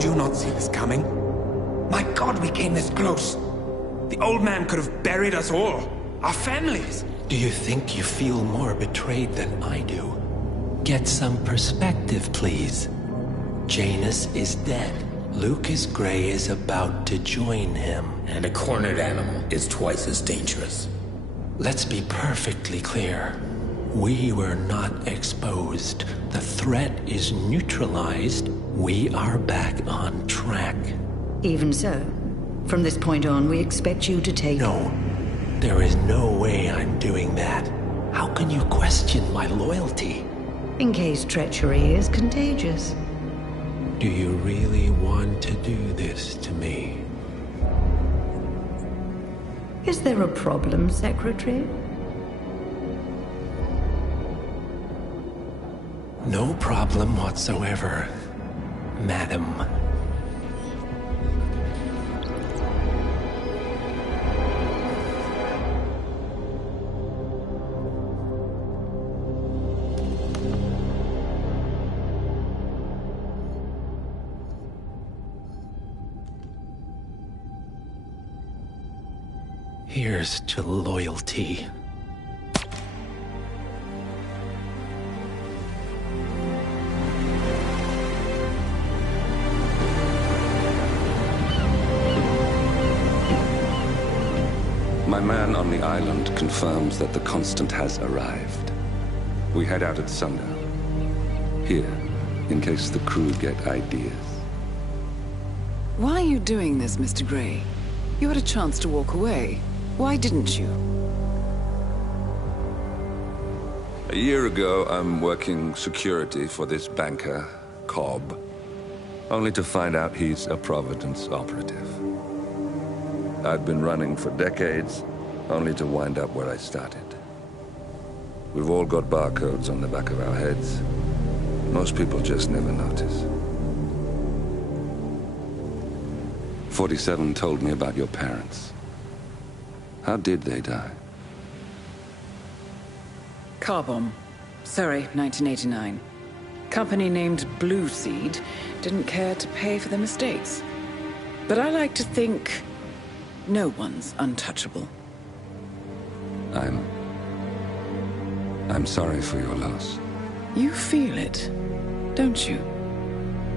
Did you not see this coming? My God, we came this close. The old man could have buried us all. Our families. Do you think you feel more betrayed than I do? Get some perspective, please. Janus is dead. Lucas Gray is about to join him. And a cornered animal is twice as dangerous. Let's be perfectly clear. We were not exposed. The threat is neutralized. We are back on track. Even so, from this point on, we expect you to take... No, there is no way I'm doing that. How can you question my loyalty? In case treachery is contagious. Do you really want to do this to me? Is there a problem, Secretary? No problem whatsoever, Madam. Here's to loyalty. My man on the island confirms that the Constant has arrived. We head out at sundown. Here, in case the crew get ideas. Why are you doing this, Mr. Gray? You had a chance to walk away. Why didn't you? A year ago, I'm working security for this banker, Cobb, only to find out he's a Providence operative. I'd been running for decades, only to wind up where I started. We've all got barcodes on the back of our heads. Most people just never notice. 47 told me about your parents. How did they die? Car bomb. Surrey, 1989. Company named Blue Seed didn't care to pay for their mistakes. But I like to think no one's untouchable. I'm sorry for your loss. You feel it, don't you?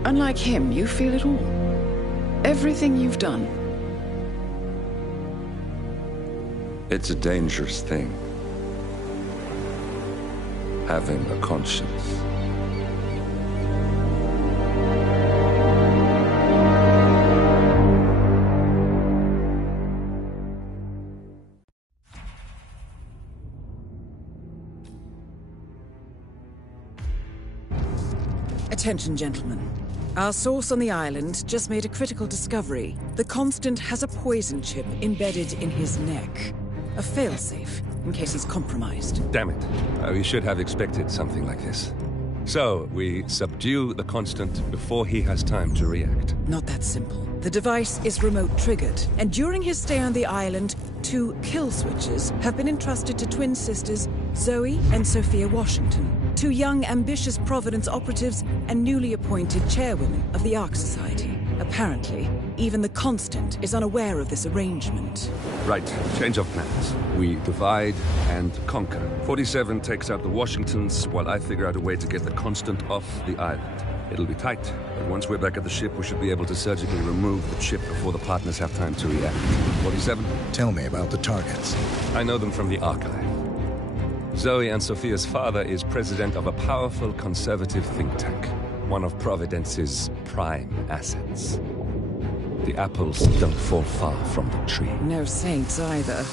Unlike him, you feel it all. Everything you've done. It's a dangerous thing. Having a conscience. Attention, gentlemen. Our source on the island just made a critical discovery. The Constant has a poison chip embedded in his neck. A failsafe, in case he's compromised. Damn it. We should have expected something like this. So, we subdue the Constant before he has time to react. Not that simple. The device is remote-triggered, and during his stay on the island, 2 kill switches have been entrusted to twin sisters Zoe and Sophia Washington, 2 young, ambitious Providence operatives and newly appointed chairwomen of the Ark Society. Apparently, even the Constant is unaware of this arrangement. Right, change of plans. We divide and conquer. 47 takes out the Washingtons, while I figure out a way to get the Constant off the island. It'll be tight, but once we're back at the ship, we should be able to surgically remove the chip before the partners have time to react. 47? Tell me about the targets. I know them from the archive. Zoe and Sophia's father is president of a powerful conservative think tank, one of Providence's prime assets. The apples don't fall far from the tree. No saints either.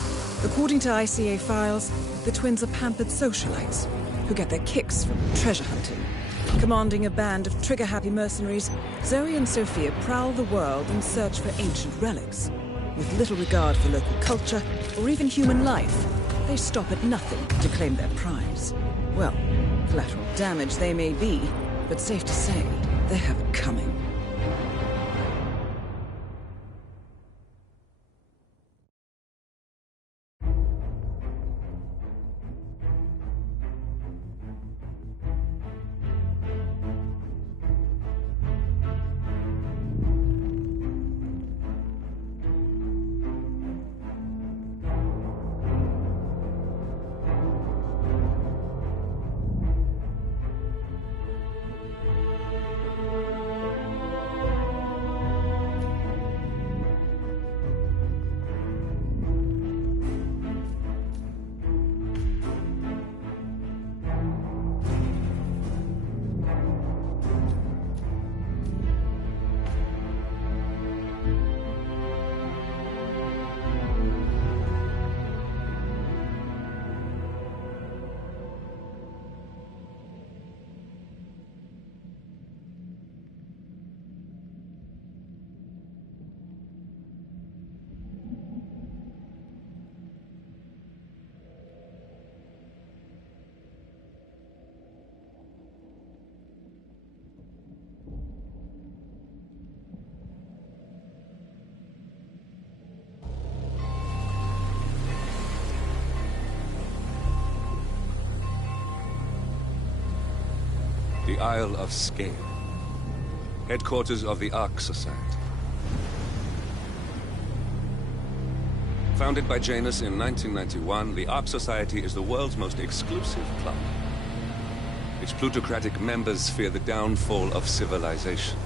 According to ICA files, the twins are pampered socialites who get their kicks from treasure hunting. Commanding a band of trigger-happy mercenaries, Zoe and Sophia prowl the world in search for ancient relics. With little regard for local culture or even human life, they stop at nothing to claim their prize. Well, collateral damage they may be, but safe to say, they have it coming. Isle of Scale, headquarters of the Ark Society. Founded by Janus in 1991, the Ark Society is the world's most exclusive club. Its plutocratic members fear the downfall of civilization,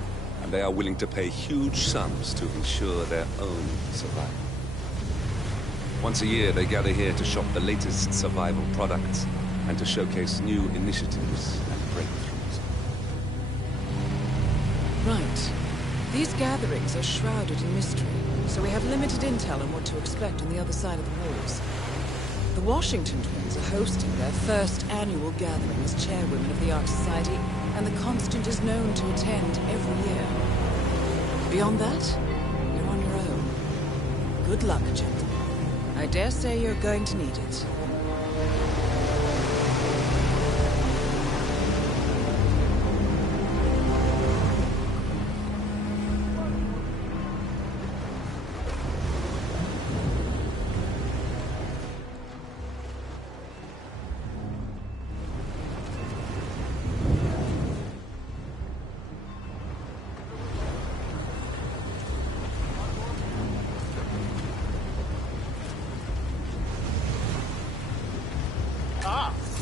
and they are willing to pay huge sums to ensure their own survival. Once a year, they gather here to shop the latest survival products and to showcase new initiatives and breakthroughs. Right. These gatherings are shrouded in mystery, so we have limited intel on what to expect on the other side of the walls. The Washington twins are hosting their first annual gathering as chairwomen of the Ark Society, and the Constant is known to attend every year. Beyond that, you're on your own. Good luck, gentlemen. I dare say you're going to need it.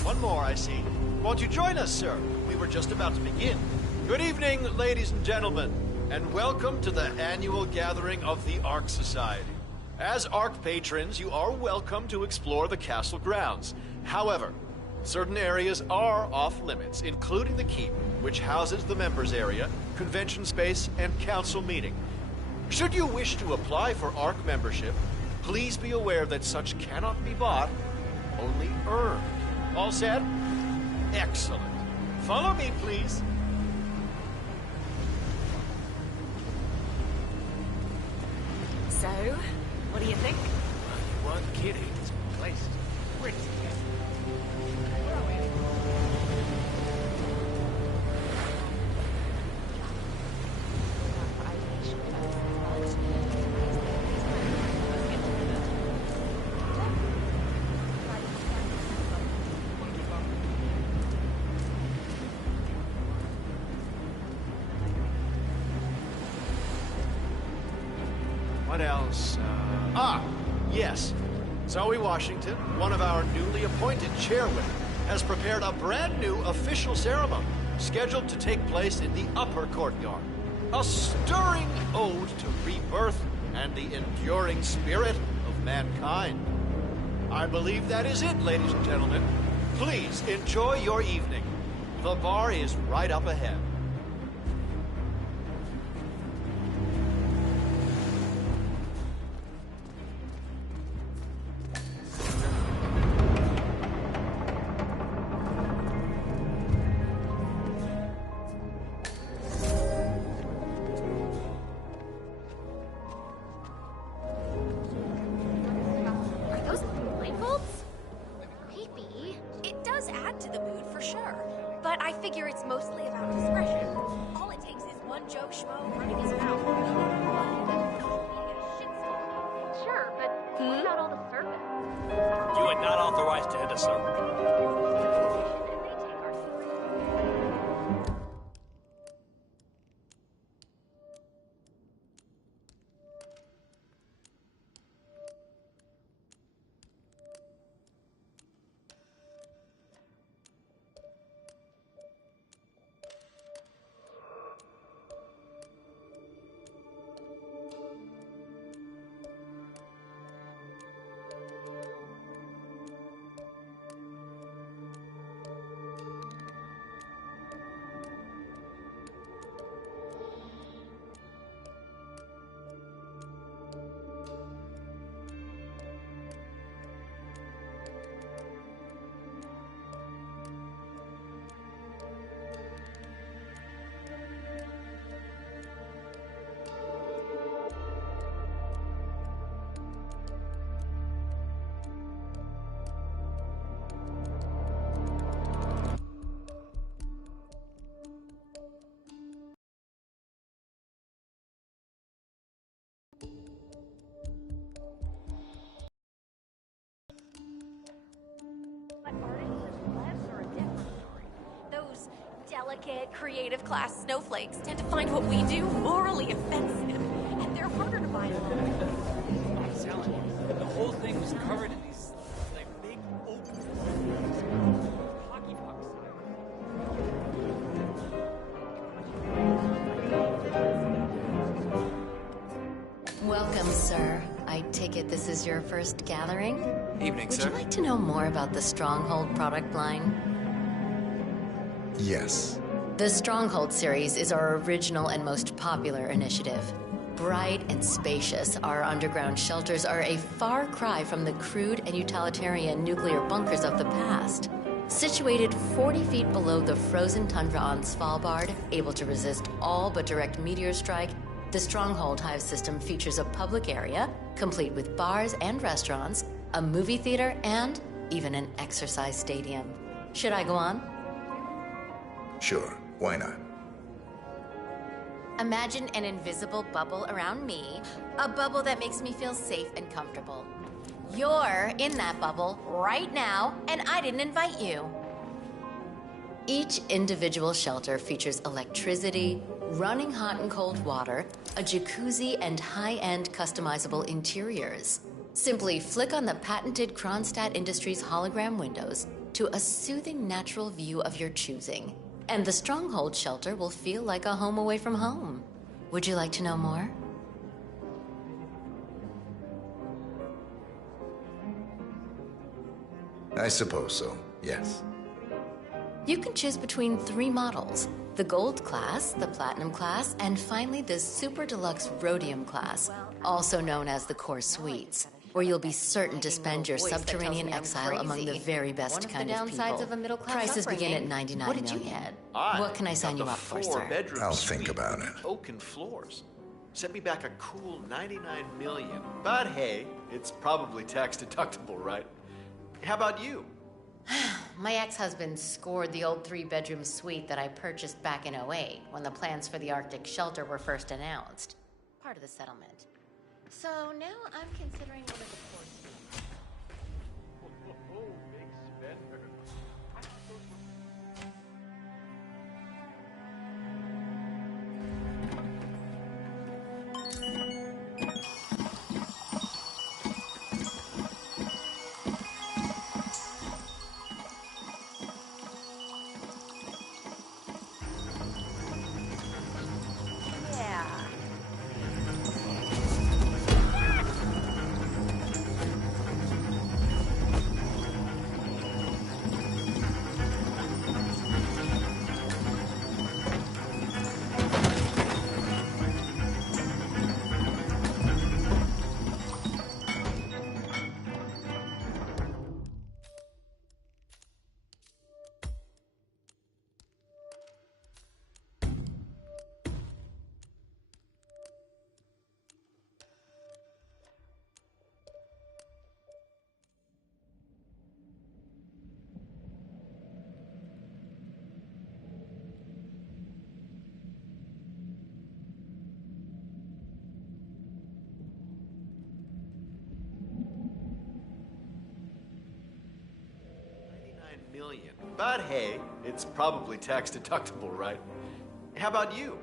One more, I see. Won't you join us, sir? We were just about to begin. Good evening, ladies and gentlemen, and welcome to the annual gathering of the Ark Society. As Ark patrons, you are welcome to explore the castle grounds. However, certain areas are off-limits, including the keep, which houses the members area, convention space, and council meeting. Should you wish to apply for Ark membership, please be aware that such cannot be bought, only earned. All set? Excellent. Follow me, please. So, what do you think? You weren't kidding. This place is pretty. What else? Yes. Zoe Washington, one of our newly appointed chairwomen, has prepared a brand new official ceremony scheduled to take place in the upper courtyard. A stirring ode to rebirth and the enduring spirit of mankind. I believe that is it, ladies and gentlemen. Please enjoy your evening. The bar is right up ahead. delicate, creative class snowflakes tend to find what we do morally offensive, and they're harder to buy along. I'm telling you, the whole thing was covered in these, like, big open hockey pucks. Welcome, sir. I take it this is your first gathering? Evening, Would sir. you like to know more about the Stronghold product line? Yes. The Stronghold series is our original and most popular initiative. Bright and spacious, our underground shelters are a far cry from the crude and utilitarian nuclear bunkers of the past. Situated 40 feet below the frozen tundra on Svalbard, able to resist all but direct meteor strike, the Stronghold Hive system features a public area, complete with bars and restaurants, a movie theater, and even an exercise stadium. Should I go on? Sure. Why not? Imagine an invisible bubble around me, a bubble that makes me feel safe and comfortable. You're in that bubble right now, and I didn't invite you. Each individual shelter features electricity, running hot and cold water, a jacuzzi, and high-end customizable interiors. Simply flick on the patented Kronstadt Industries hologram windows to a soothing natural view of your choosing, and the Stronghold shelter will feel like a home away from home. Would you like to know more? I suppose so, yes. You can choose between 3 models: the Gold class, the Platinum class, and finally the Super Deluxe Rhodium class, also known as the Core Suites, where you'll be certain to spend your subterranean exile among the very best kind of people. Prices begin at $99 What did you million. get? What can I sign you up for, sir? I'll think about it. Oaken floors. Send me back a cool 99 million. But hey, it's probably tax deductible, right? How about you? My ex-husband scored the old 3-bedroom suite that I purchased back in '08 when the plans for the Arctic shelter were first announced. Part of the settlement. So now I'm considering one of the core suites. Oh, big spender. I thought those were... million. But hey, it's probably tax deductible, right? How about you?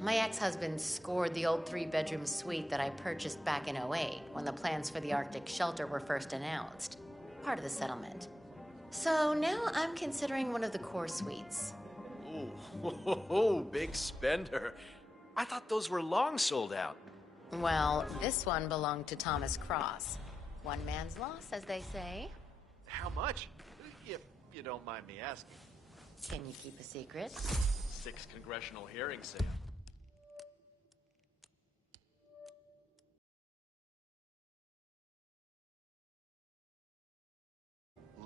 My ex-husband scored the old 3-bedroom suite that I purchased back in '08 when the plans for the Arctic shelter were first announced. Part of the settlement. So now I'm considering one of the core suites. Oh, big spender. I thought those were long sold out. Well, this one belonged to Thomas Cross. One man's loss, as they say. How much? If you don't mind me asking. Can you keep a secret? 6 congressional hearings, Sam.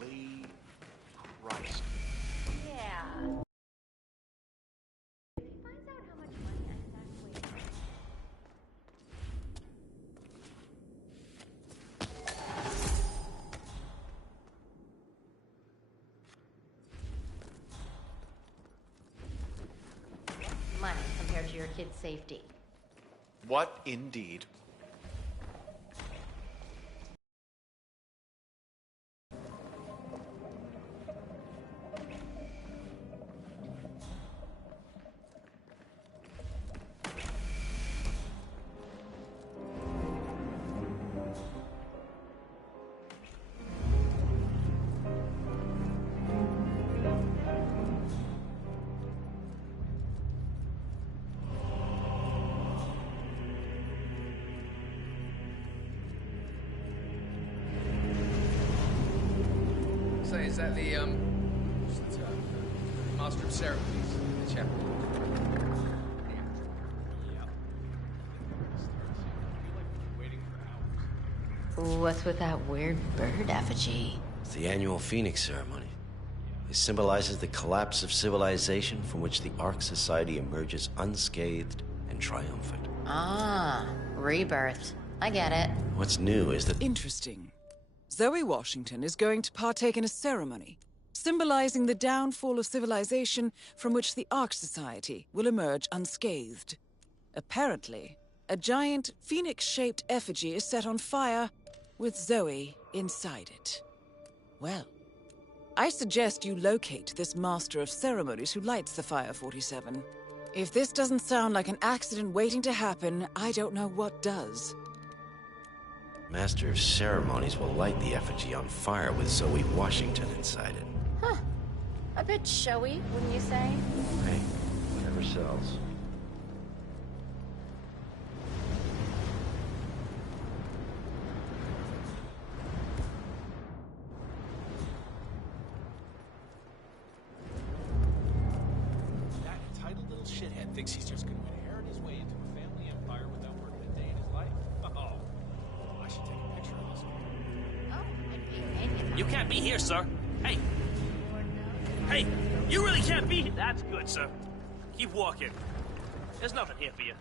Lee Christ. Yeah. If he finds out how much money I stacked away. Money compared to your kid's safety. What indeed? is that the Master of Ceremonies, the chapel? What's with that weird bird effigy? It's the annual Phoenix ceremony. It symbolizes the collapse of civilization from which the Ark Society emerges unscathed and triumphant. Ah, rebirth. I get it. What's new is that... Interesting. Zoe Washington is going to partake in a ceremony, symbolizing the downfall of civilization from which the Ark Society will emerge unscathed. Apparently, a giant phoenix-shaped effigy is set on fire, with Zoe inside it. Well, I suggest you locate this Master of Ceremonies who lights the Fire 47. If this doesn't sound like an accident waiting to happen, I don't know what does. Master of Ceremonies will light the effigy on fire with Zoe Washington inside it. Huh. A bit showy, wouldn't you say? Hey, whatever sells. That entitled little shithead thinks he's just going to inherit his way into a family empire without working a day in his life. Oh, I should take a picture of this one. Oh, and being made. You can't be here, sir. Hey! Hey! You really can't be here! That's good, sir. Keep walking. There's nothing here for you.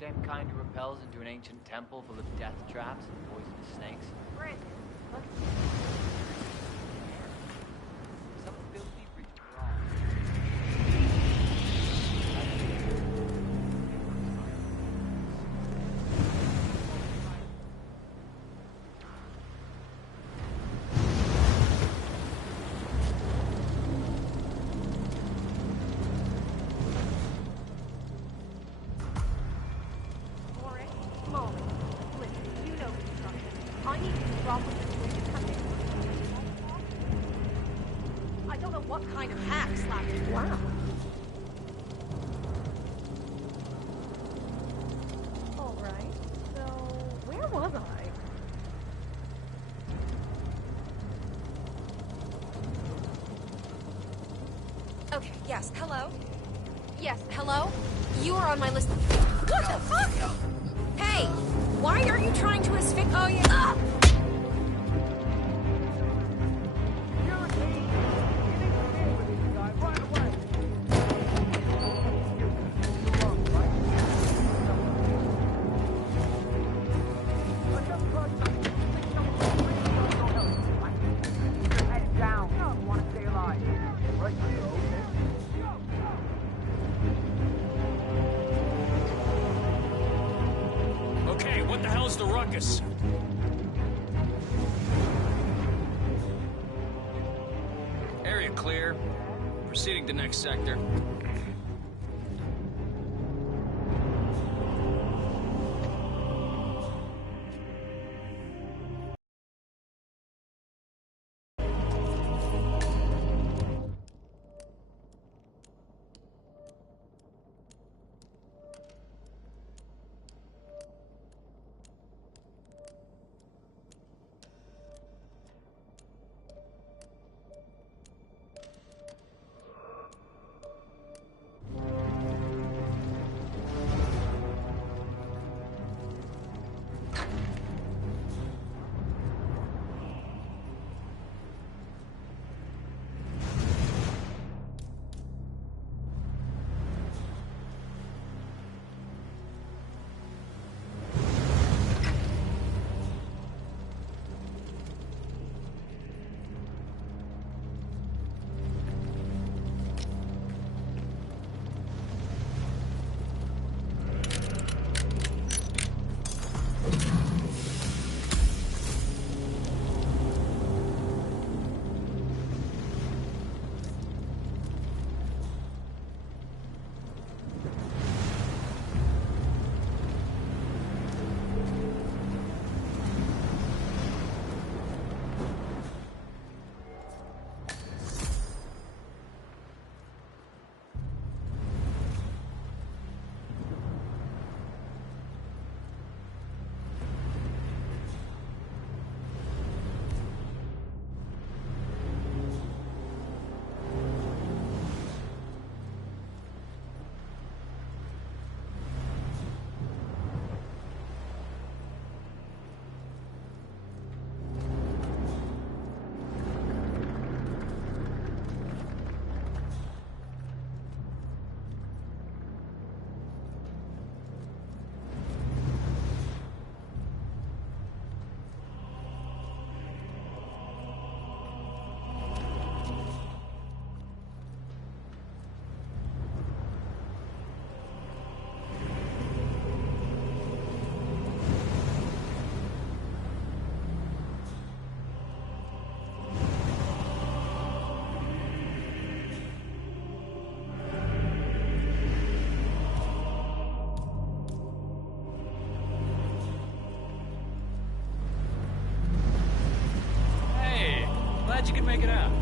Same kind who repels into an ancient temple full of death traps and poisonous snakes. Granted, but Some filthy ritual. what kind of hack slapped you? Wow. All right. So, where was I? Okay, yes, hello? Yes, hello? You are on my list. What the fuck? Hey! Why are you trying to asphyxiate? Oh, yeah. Ah! Okay, what the hell's the ruckus? Area clear. Proceeding to next sector. check it out.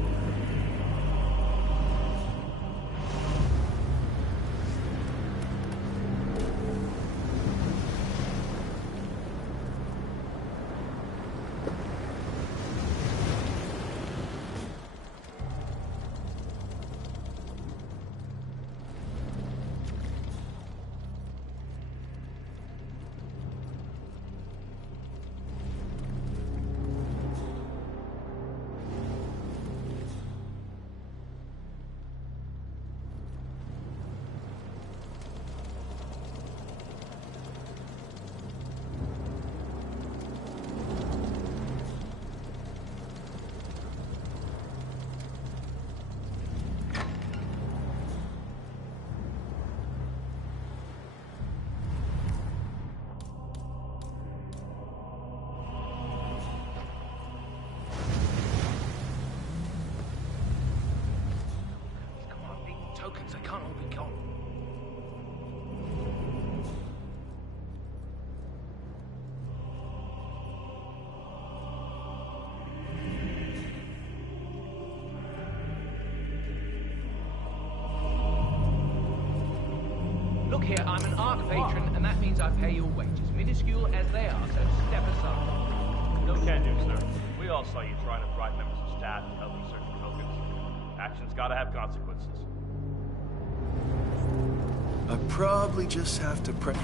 Tokens, they can't all be gone. Look here, I'm an ARC patron, and that means I pay your wages, minuscule as they are, so step aside. No can do, sir. We all saw you trying to bribe members of staff and help them search for tokens. Action's gotta have consequences. I probably just have to pray.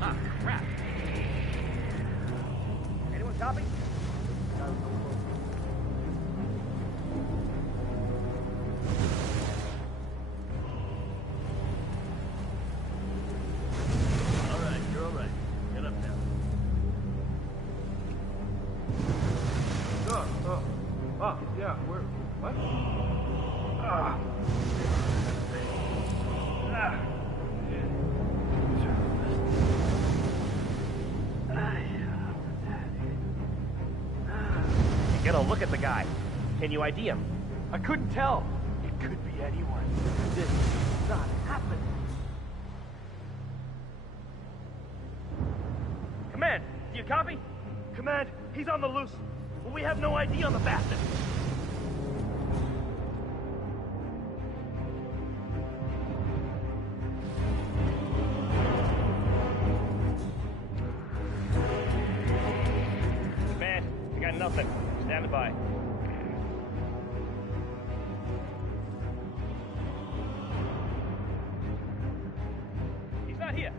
Ah, crap. Anyone copy? All right, you're all right. Get up now. Yeah, where? What? Get a look at the guy. Can you ID him? I couldn't tell. It could be anyone. This is not happening. Command, do you copy? Command, he's on the loose. But we have no ID on the bastard. Command, we got nothing. Stand by. He's not here.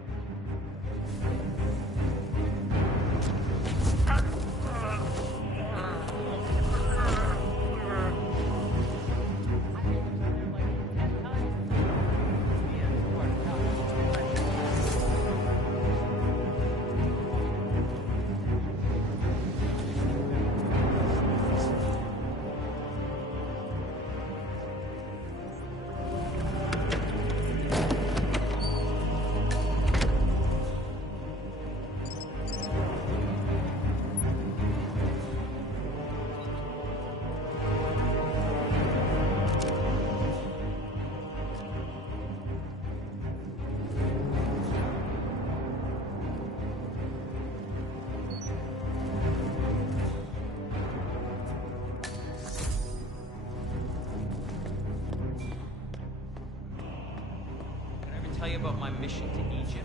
Tell you about my mission to Egypt?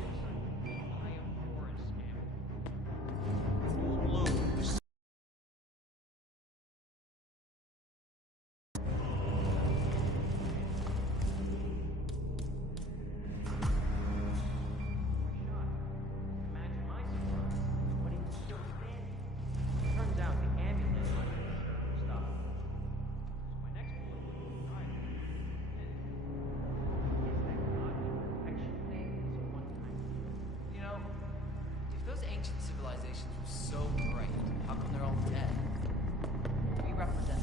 Ancient civilizations were so great. How come they're all dead? We represent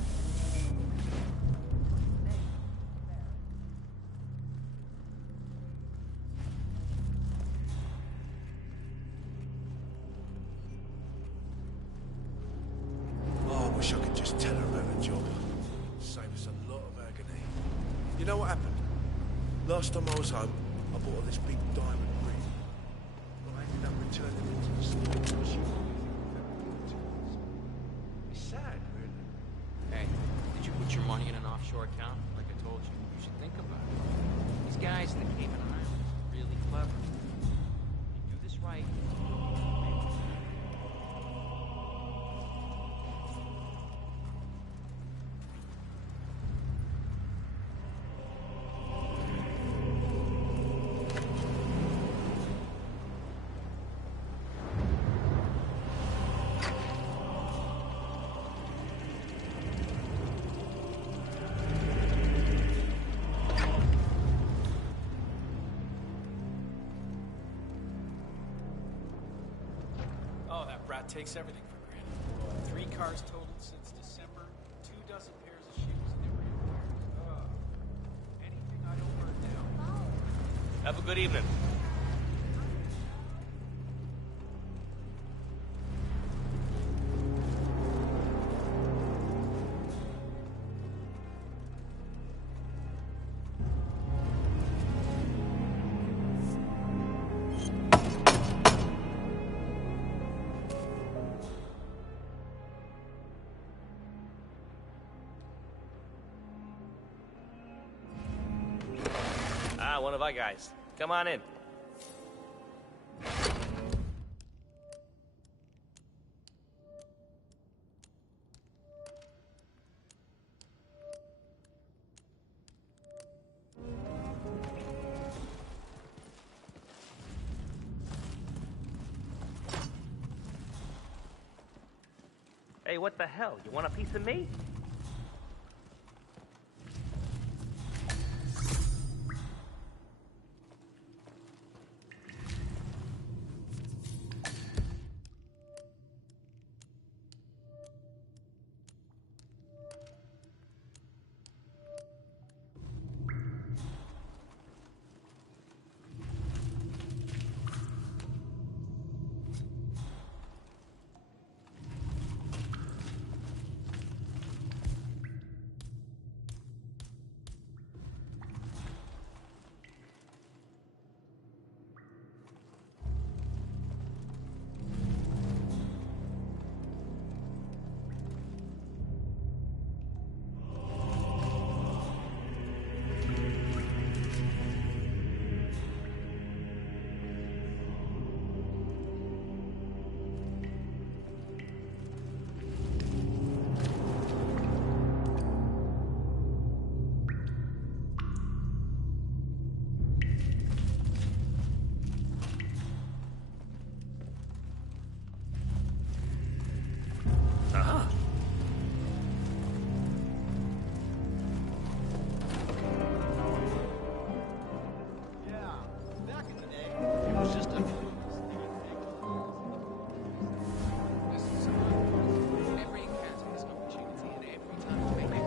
Oh, I wish I could just tell her about the job. Save us a lot of agony. You know what happened? Last time I was home, I I bought her this big diamond ring. But I ended up returning it to the store. She It's sad, really. Hey, did you put your money in an offshore account? Like I told you, you should think about it. These guys in the Cayman Islands are really clever. If you do this right, Brat takes everything for granted. 3 cars totaled since December, 2 dozen pairs of shoes, and never repairs. Anything I don't burn down. Have a good evening. One of our guys. Come on in. Hey, what the hell? You want a piece of me?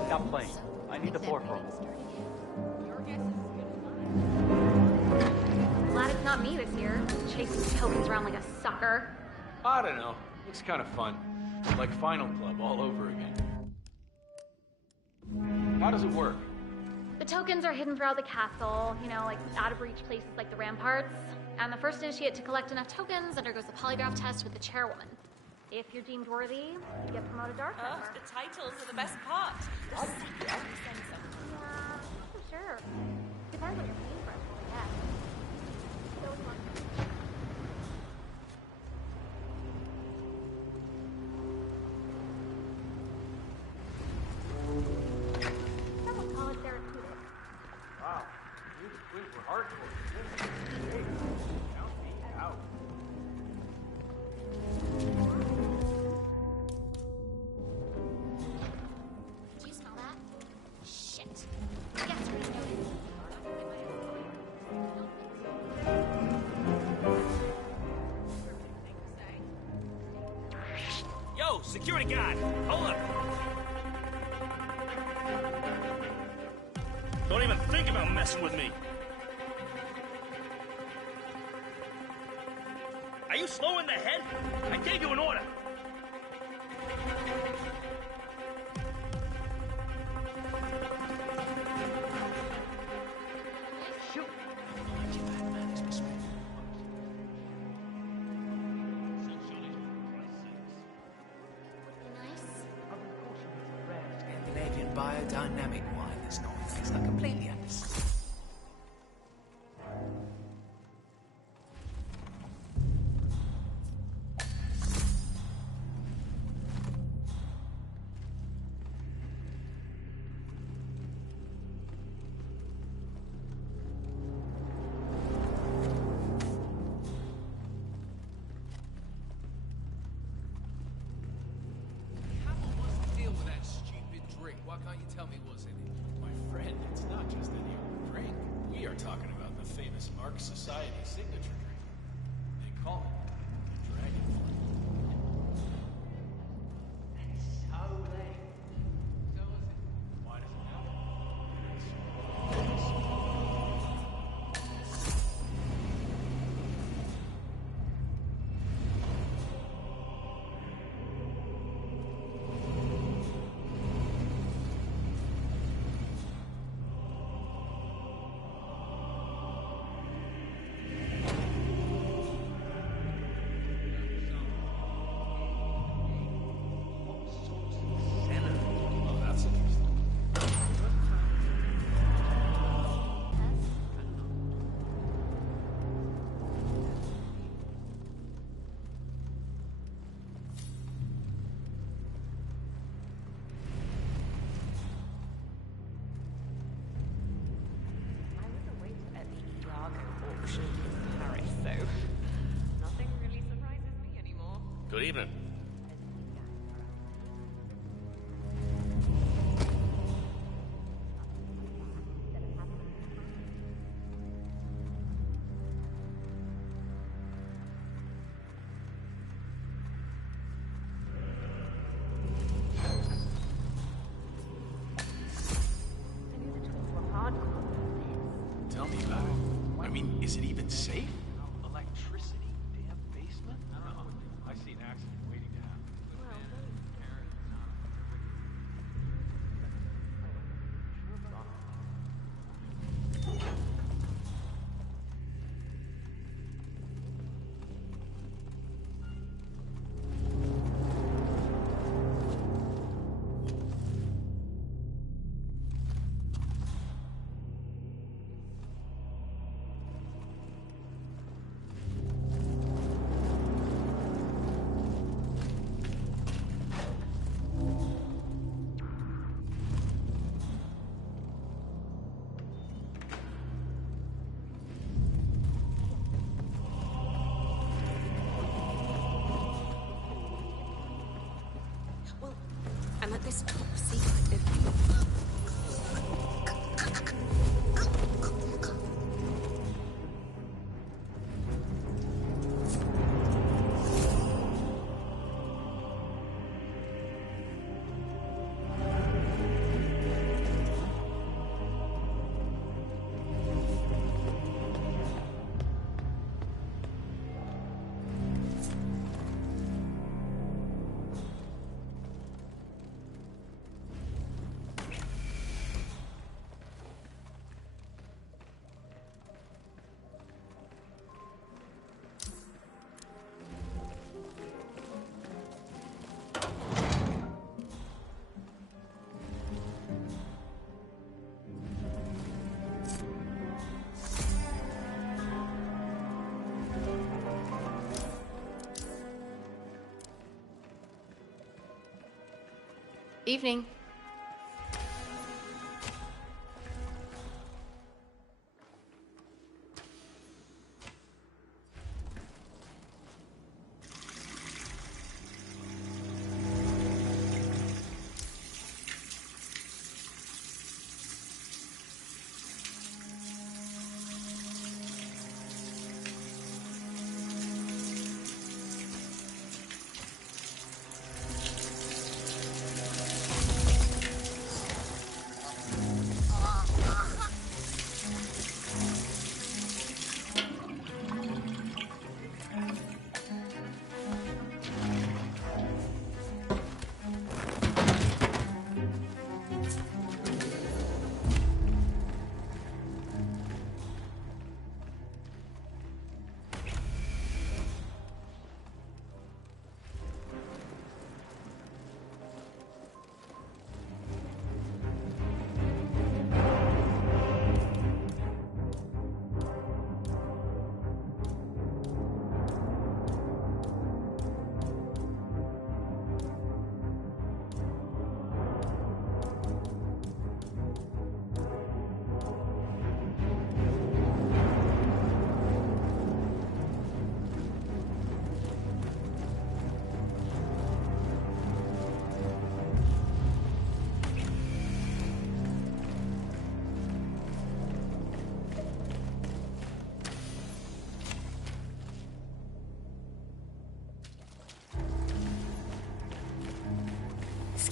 Stop playing. I need the boardroom. Glad it's not me this year, chasing tokens around like a sucker. I don't know. Looks kind of fun. Like Final Club all over again. How does it work? The tokens are hidden throughout the castle, you know, like out-of-reach places like the ramparts. And the first initiate to collect enough tokens undergoes a polygraph test with the chairwoman. If you're deemed worthy, you get promoted to Dark Member. The titles are the best part. Yeah, for sure. Depends on your paintbrush, I guess. Some would call it therapeutic. Wow, these twins were hardcore. Hey, count me out. Do you smell that? Shit. Yes, we noticed. Yo, security guard! Hold up! Don't even think about messing with me! Are you slow in the head? I gave you an order! Shoot! biodynamic wine that's not fixed. I completely understand. Why can't you tell me what's in it? My friend, it's not just any old drink. We are talking about the famous Ark Society signature drink. They call it the Dragonfly. That's so late. So is it? Why does it matter? Good evening. Tell me about it. I mean, is it even safe? Electricity? Damn basement? I don't know. I see an accident waiting to happen. I'm at this top secret. Evening.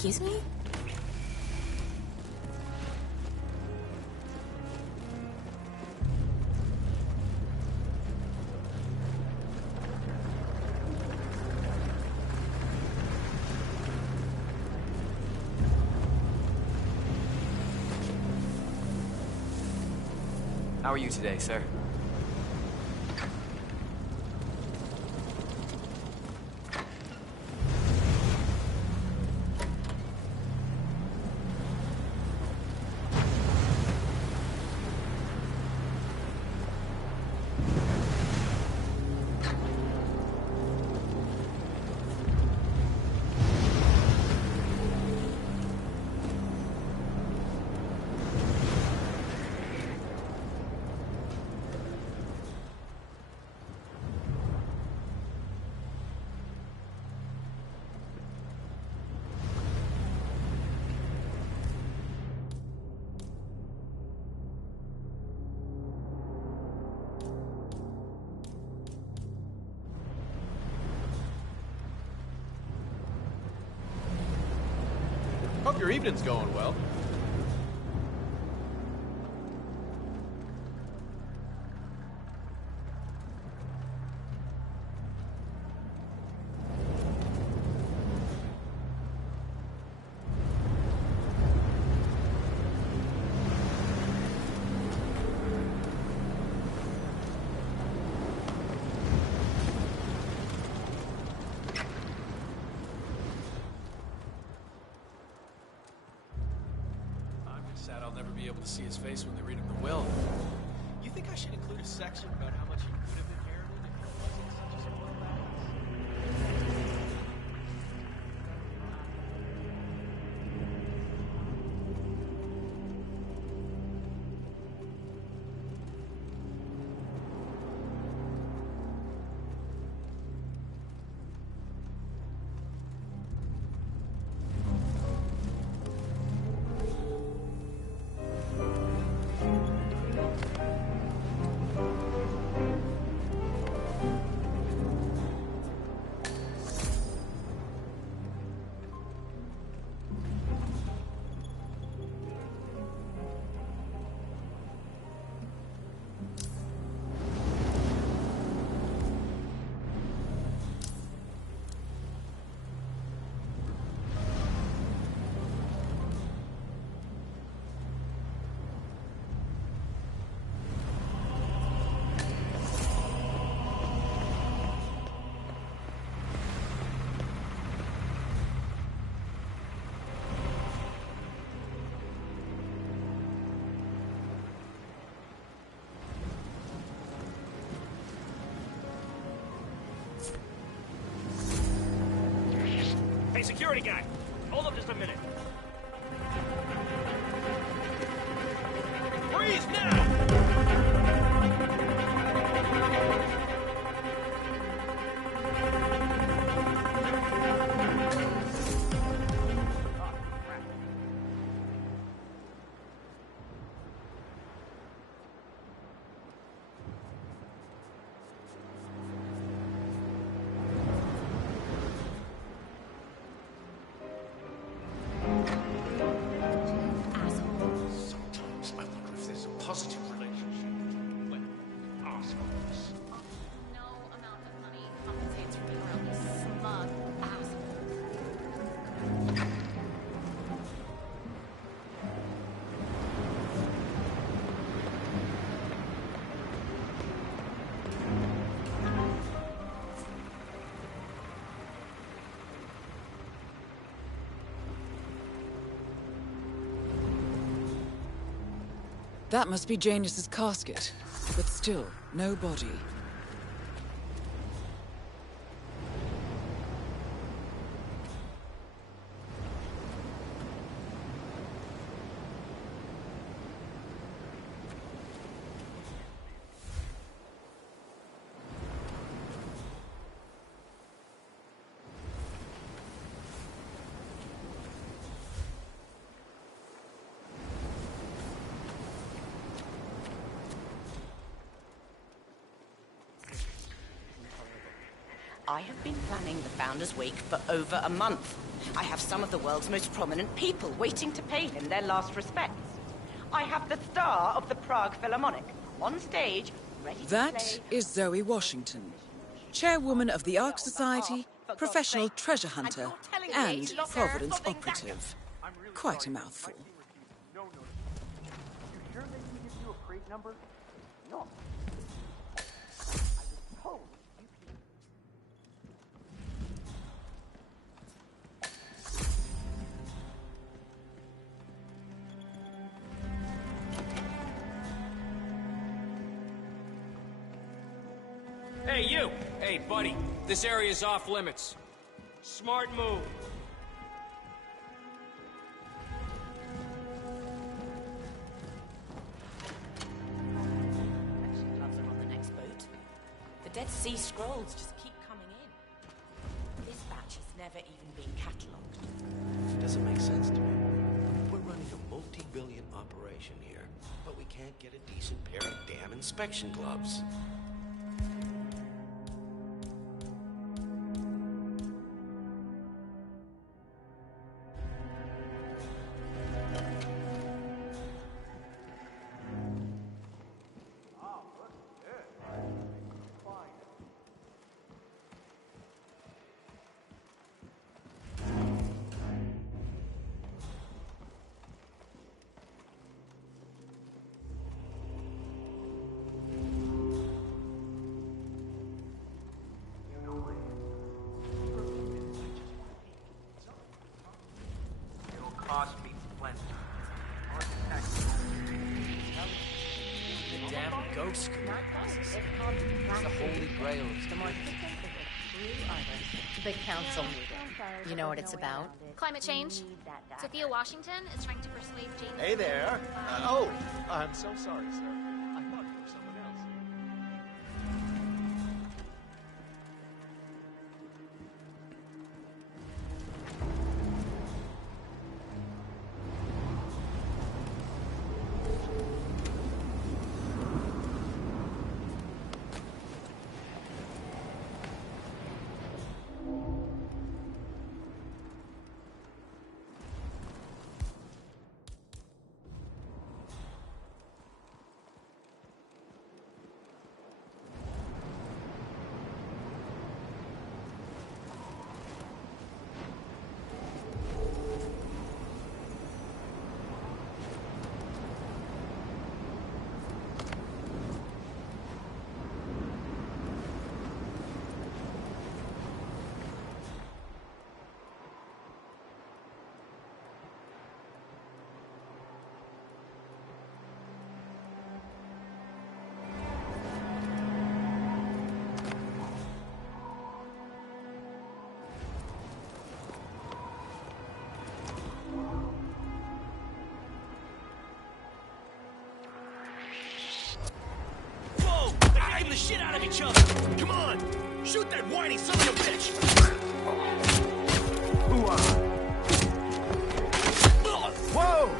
Excuse me? How are you today, sir? Hope your evening's going well. Sad I'll never be able to see his face when they read him the will. You think I should include a section about how much he could have inherited if he wasn't such a spoiled badass? Hey, security guy! Hold up just a minute. Freeze now! Sometimes I wonder if there's a positive relationship with assholes. No amount of money compensates for being around these smug assholes. That must be Janus's casket, but still, no body. I have been planning the Founders Week for over a month. I have some of the world's most prominent people waiting to pay him their last respects. I have the star of the Prague Philharmonic on stage, ready to play. That is Zoe Washington, chairwoman of the Ark Society, professional treasure hunter, and Providence operative. Quite a mouthful. No. You sure they didn't give you a crate number? No. I was told you Hey, you! Hey, buddy, this area is off limits. Smart move. Gloves are on the next boat. The Dead Sea Scrolls just keep coming in. This batch has never even been catalogued. It doesn't make sense to me. We're running a multi-billion operation here, but we can't get a decent pair of damn inspection gloves. cost me plenty. The damn ghost could it's the holy grail. The council meeting. You know what it's about? Climate change. Sophia Washington is trying to persuade James. Hey there. I'm so sorry, sir. I thought you were someone else. The shit out of each other! Come on! Shoot that whiny son of a bitch! Whoa!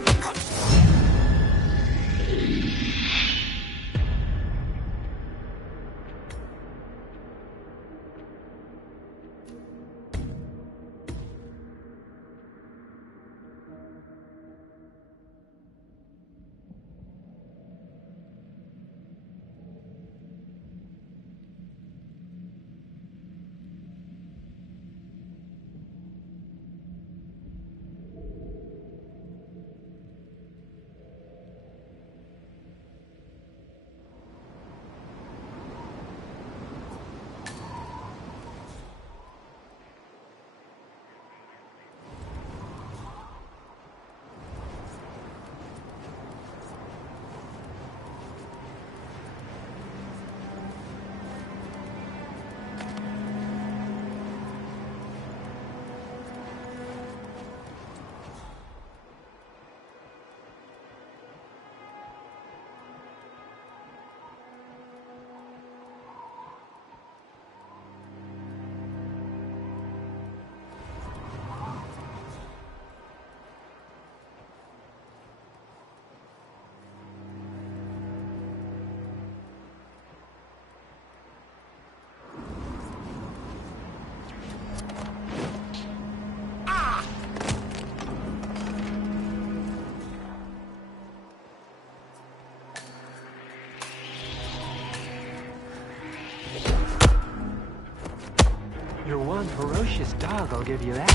slug, I'll give you that.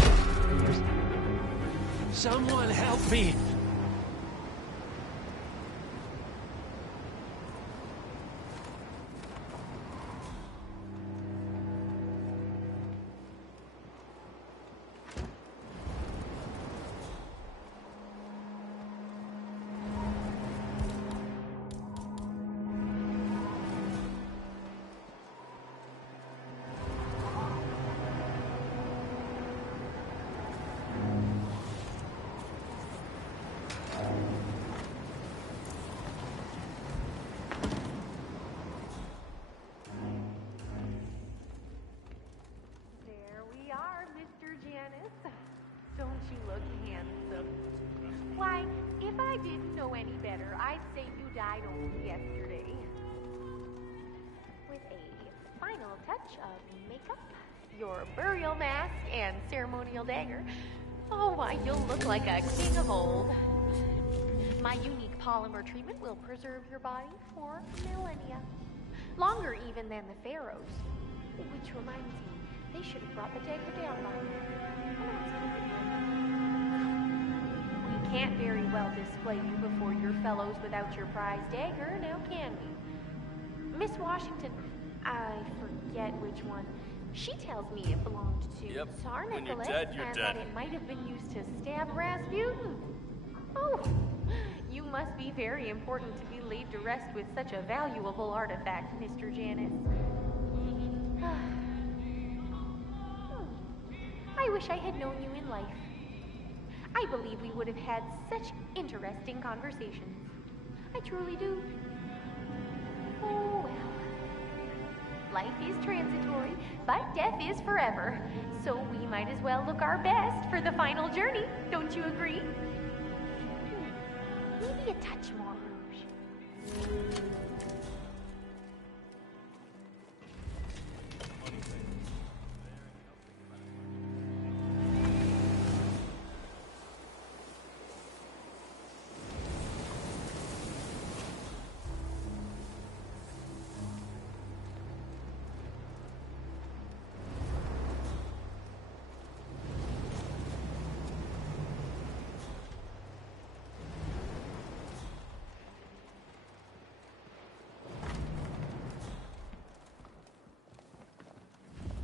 Someone help me! There we are, Mr. Janice. Don't you look handsome? Why, if I didn't know any better, I'd say you died only yesterday. With a final touch of makeup, your burial mask, and ceremonial dagger, oh, why, you'll look like a king of old. My unique polymer treatment will preserve your body for millennia. Longer even than the pharaohs. Which reminds me, they should have brought the dagger down by now. We can't very well display you before your fellows without your prize dagger, now can we? Miss Washington, I forget which one. She tells me it belonged to Tsar When you're Nicholas, dead, you're and dead. that it might have been used to stab Rasputin. Oh, you must be very important to be laid to rest with such a valuable artifact, Mr. Janice. I wish I had known you in life. I believe we would have had such interesting conversations. I truly do. Oh, well. Life is transitory, but death is forever. So we might as well look our best for the final journey. Don't you agree? Maybe a touch more rouge.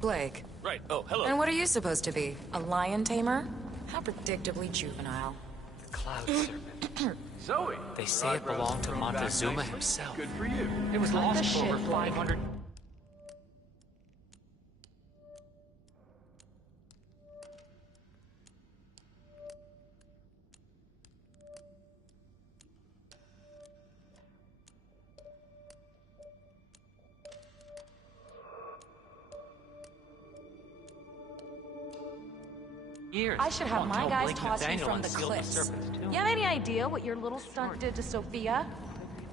Blake. Right. Oh, hello. And what are you supposed to be? A lion tamer? How predictably juvenile. The Cloud Serpent. Zoe! They say it belonged to Montezuma himself. Good for you. It was Cut lost the for over shit, Blake. 500... years. I should have Come on, my tell guys Blake toss you Nathaniel from the unsealed the cliffs. serpent's tomb. You have any idea what your little stunt did to Sophia?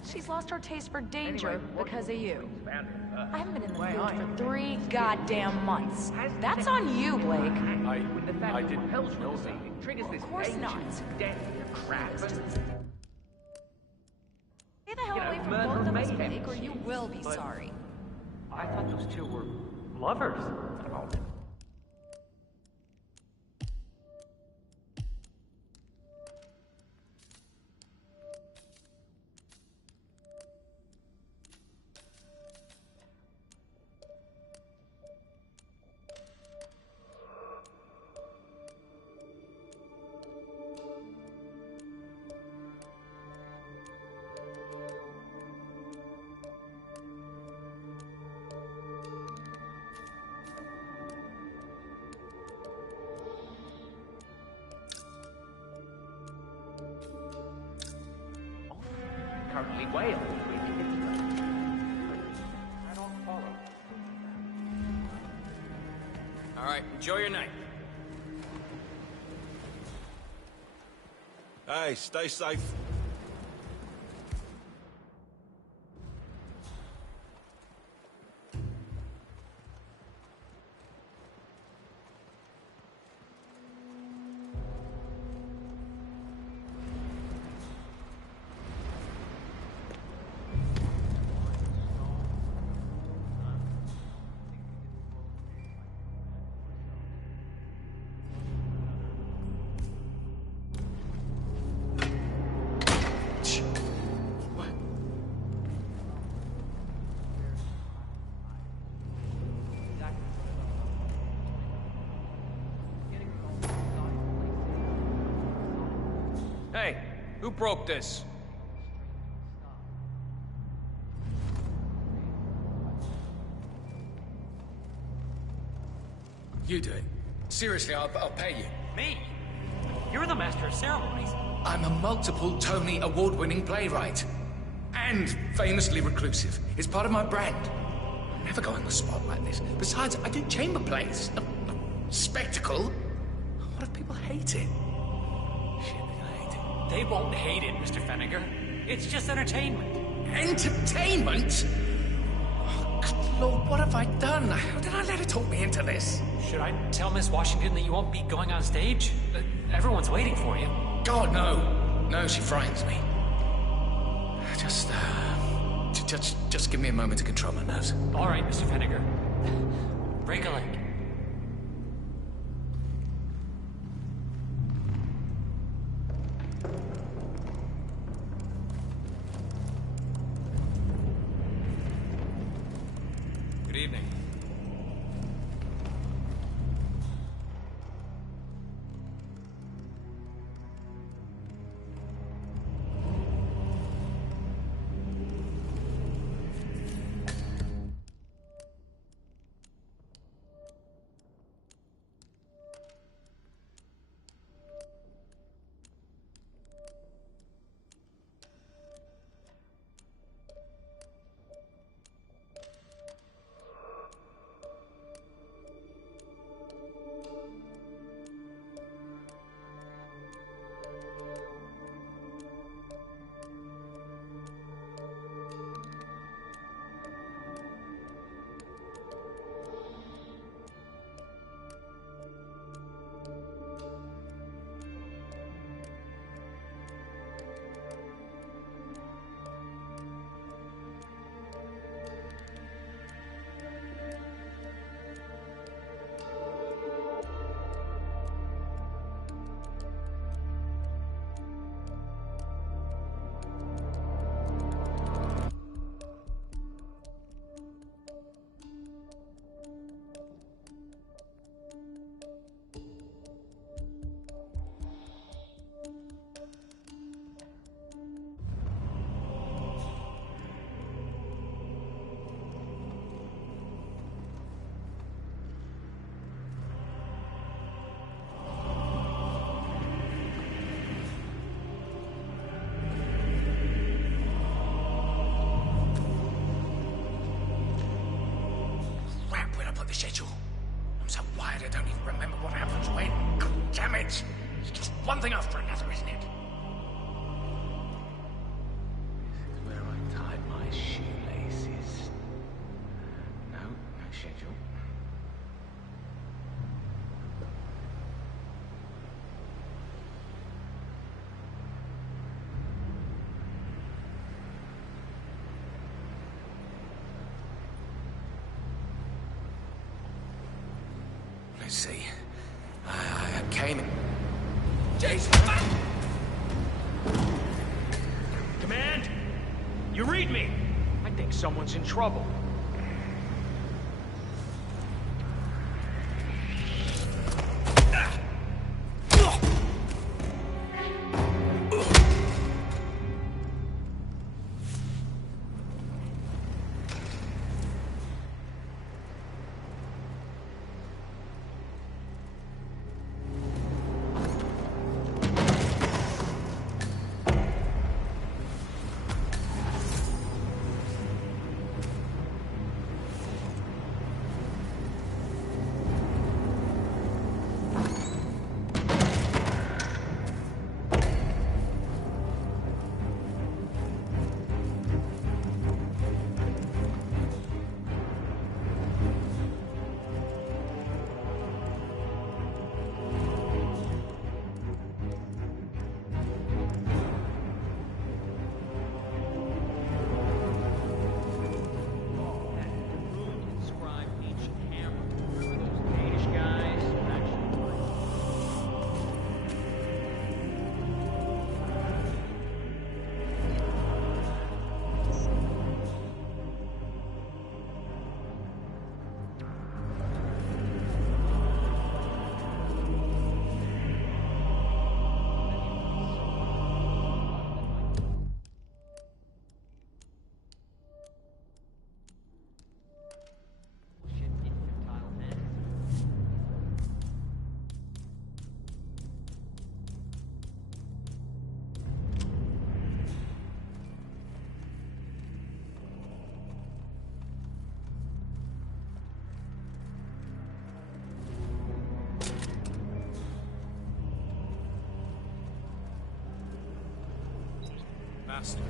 She's lost her taste for danger because of you. I haven't been in the field for 3 goddamn months. That's on you, Blake. I didn't know that. Of course not. Death, crap. Stay the hell away from both of us, Blake, or you will be sorry. I thought those two were lovers. Currently Wales. I don't follow. All right, enjoy your night. Hey, stay safe. who broke this? You do it. Seriously, I'll pay you. Me? You're the master of ceremonies. I'm a multiple Tony award-winning playwright. And famously reclusive. It's part of my brand. I never go on the spot like this. Besides, I do chamber plays. Spectacle. What if people hate it? Shit, they're gonna hate it. They won't hate it, Mr. Feniger. It's just entertainment. Entertainment? Oh, good Lord, what have I done? How did I let her talk me into this? Should I tell Miss Washington that you won't be going on stage? Everyone's waiting for you. God, no. No, she frightens me. Just give me a moment to control my nerves. All right, Mr. Feniger. Break a leg. Good evening. The schedule. I'm so wired I don't even remember what happens when. God damn it! It's just one thing after another, isn't it? This is where I tied my shoelaces. No, no schedule. Let's see. I came in. Jason! Command? You read me? I think someone's in trouble. bastard.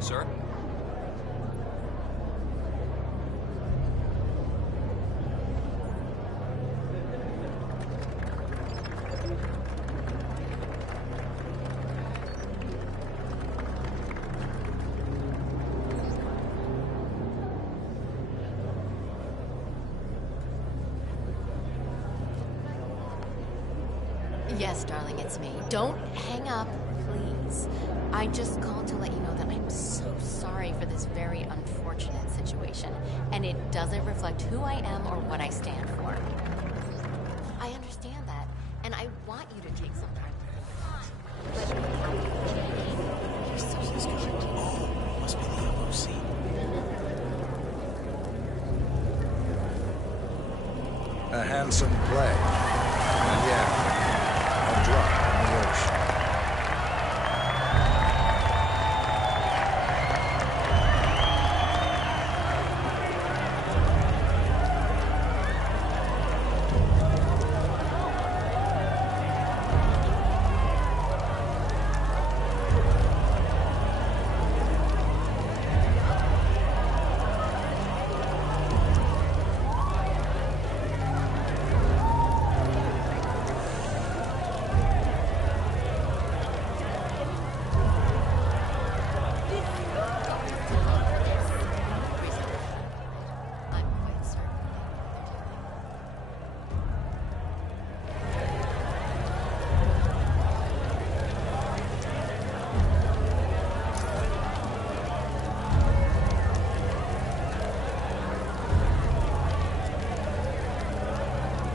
Sir? Yes, darling, it's me. Don't hang up, please. I just called to let you know that I'm so sorry for this very unfortunate situation, and it doesn't reflect who I am or what I stand for. I understand that, and I want you to take some time to think about it. But you're so strange. Oh, must be the LOC. A handsome play. And yeah, a drop in the ocean.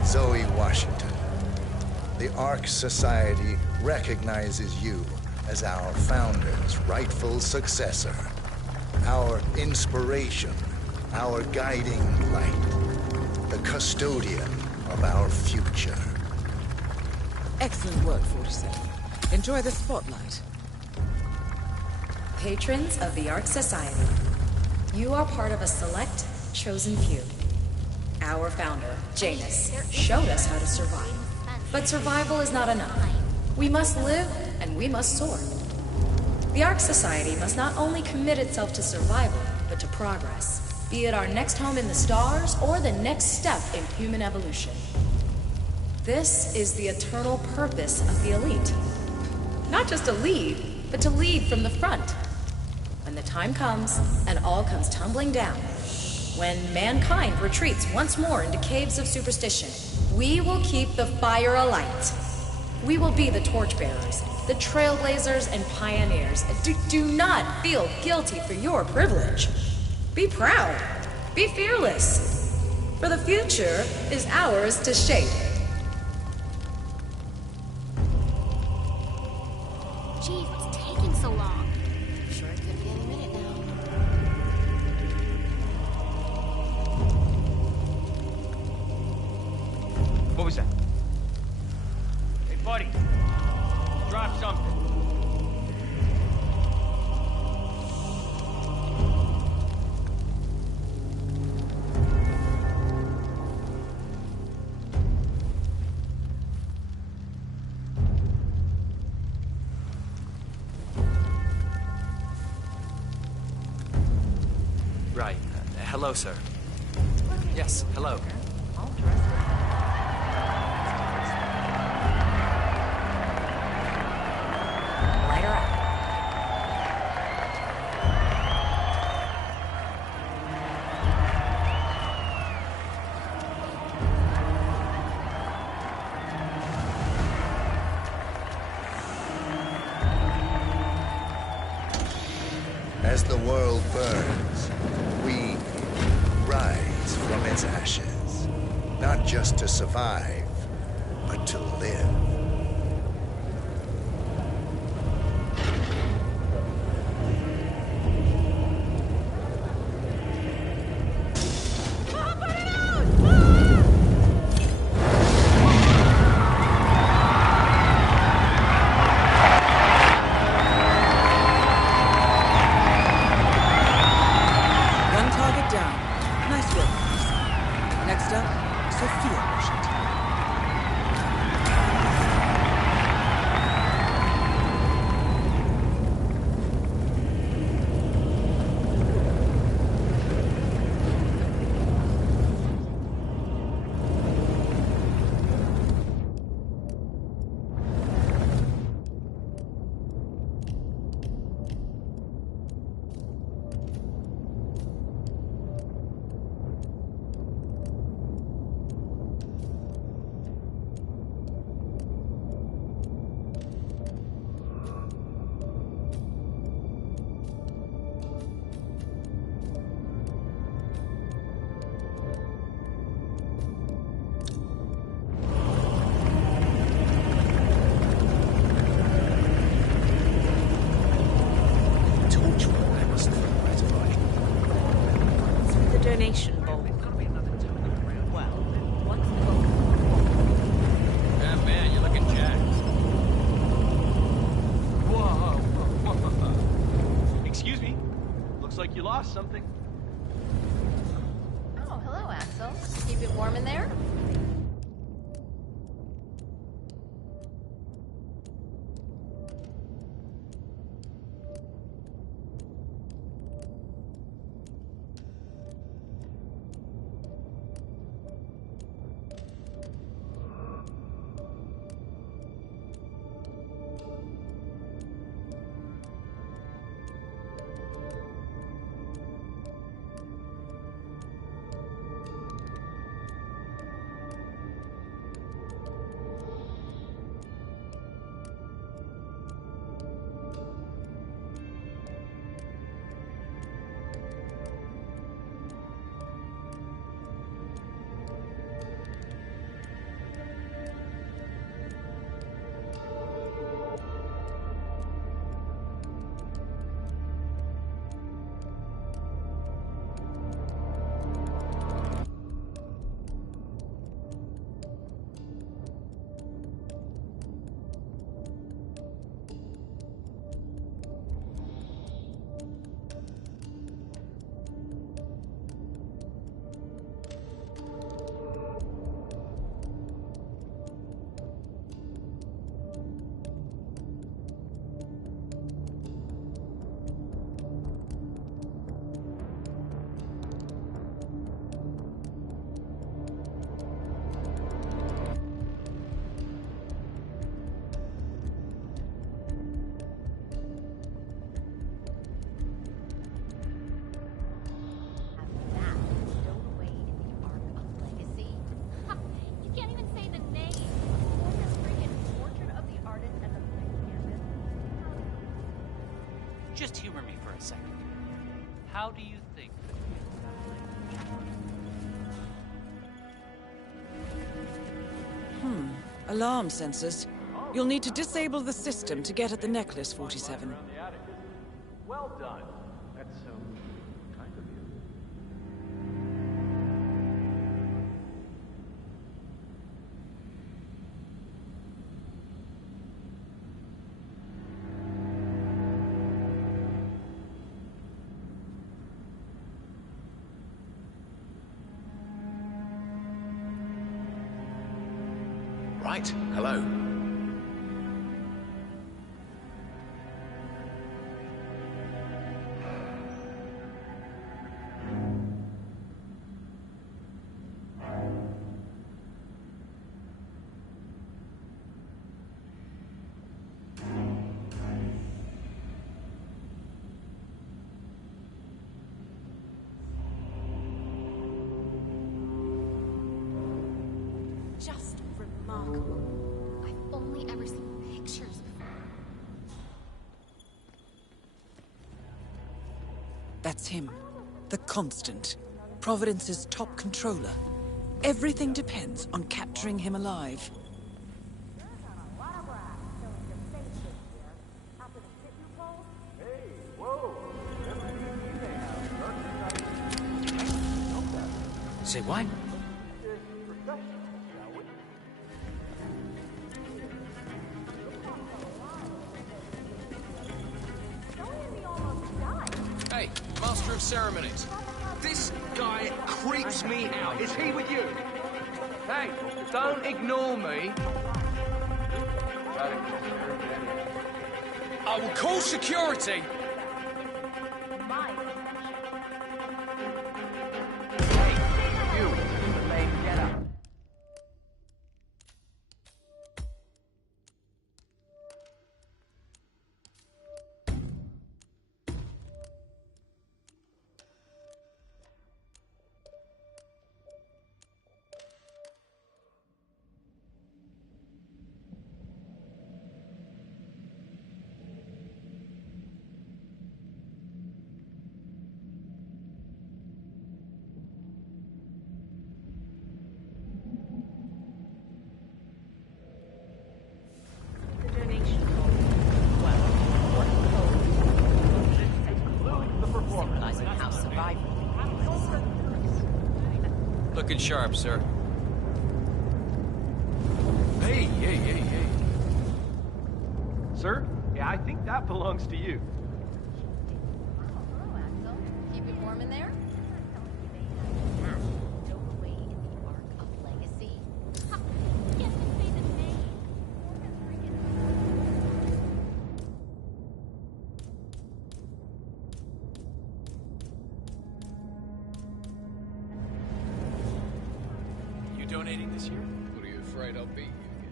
Zoe Washington, the Ark Society recognizes you as our founder's rightful successor, our inspiration, our guiding light, the custodian of our future. Excellent work, 47. Enjoy the spotlight. Patrons of the Ark Society, you are part of a select, chosen few. Our founder, Janus, showed us how to survive. But survival is not enough. We must live, and we must soar. The Ark Society must not only commit itself to survival, but to progress, be it our next home in the stars or the next step in human evolution. This is the eternal purpose of the elite. Not just to lead, but to lead from the front. When the time comes, and all comes tumbling down, when mankind retreats once more into caves of superstition, we will keep the fire alight. We will be the torchbearers, the trailblazers and pioneers. Do not feel guilty for your privilege. Be proud. Be fearless. For the future is ours to shape. Chief, what's taking so long? I'm sure it could be any minute now. What was that? Hey, buddy. Drop something. Right. Hello, sir. Yes, hello. Light her up. As the world burns, we rise from its ashes, not just to survive, but to live. Sister Sophia Washington. Donation bowl. Well, what's the book? Yeah, man, you're looking jacked. Whoa. Excuse me. Looks like you lost something. Oh, hello, Axel. Keep it warm in there? Just humor me for a second. How do you think? Alarm sensors. You'll need to disable the system to get at the necklace, 47. Well done. That's so kind of you. Right, hello. Just remarkable. I've only ever seen pictures before. That's him. The Constant. Providence's top controller. Everything depends on capturing him alive. Say what? Hey, Master of Ceremonies. This guy creeps me out. Is he with you? Hey, don't ignore me. I will call security. Hey, you. Get up. Looking sharp, sir. Hey. Sir? Yeah, I think that belongs to you. Keep it warm in there? You donating this year? What are you afraid I'll beat you again?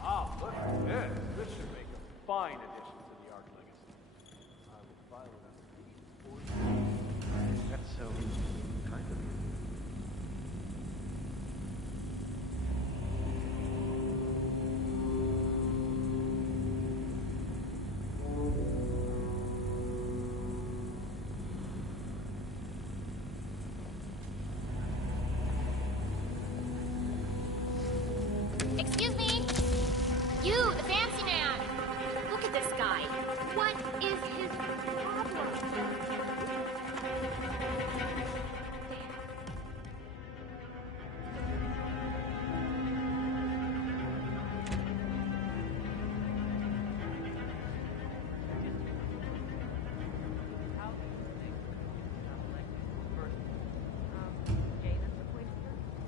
Ah, look at this. This should make a fine addition to the Ark Legacy. I will file it under That's so kind of you. Excuse me? You, the fancy man! Look at this guy. What is his problem?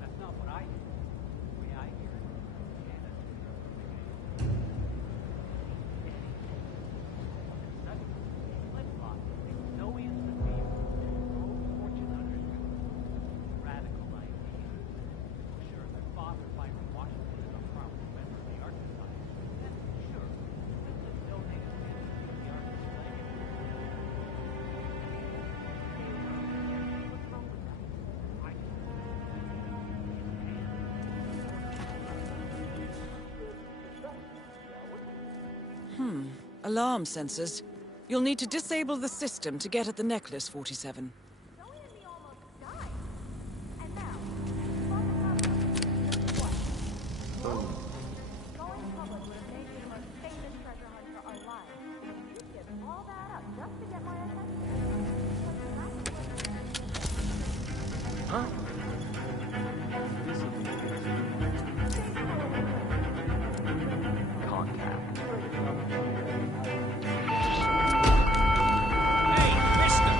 That's not what I hear. The way I hear it, Alarm sensors. You'll need to disable the system to get at the necklace, 47. Huh? Contact. Hey, mister!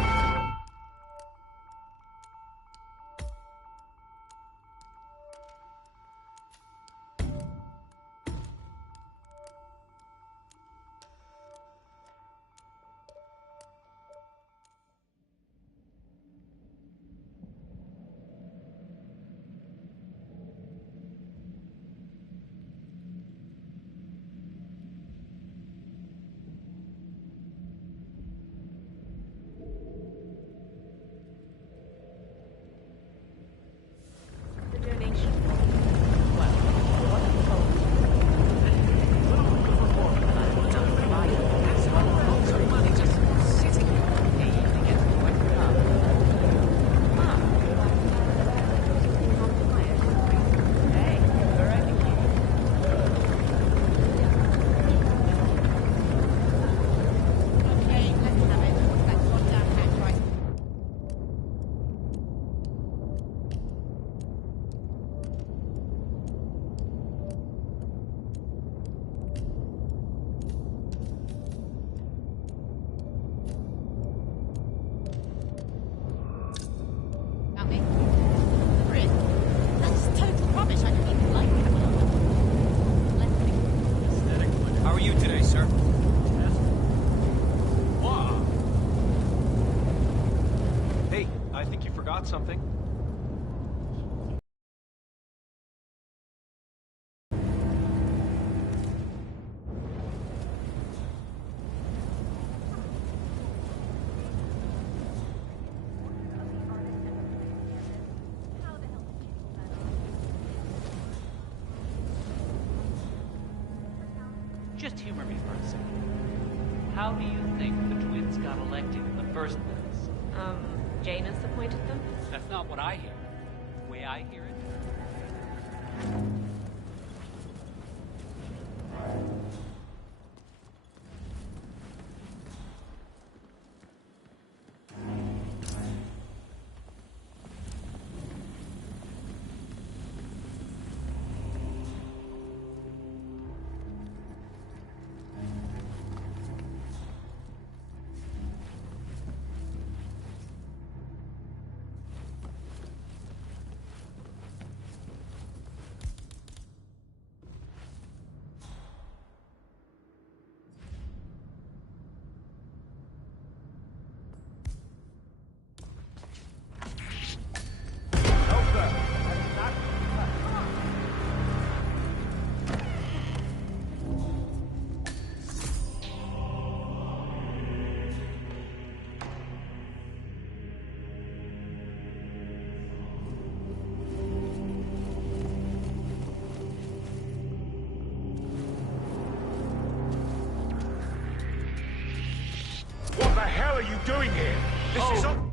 got something. Just humor me for a second. How do you think the twins got elected in the first place? Janus appointed them? That's not what I hear. The way I hear it. What the hell are you doing here? This is on...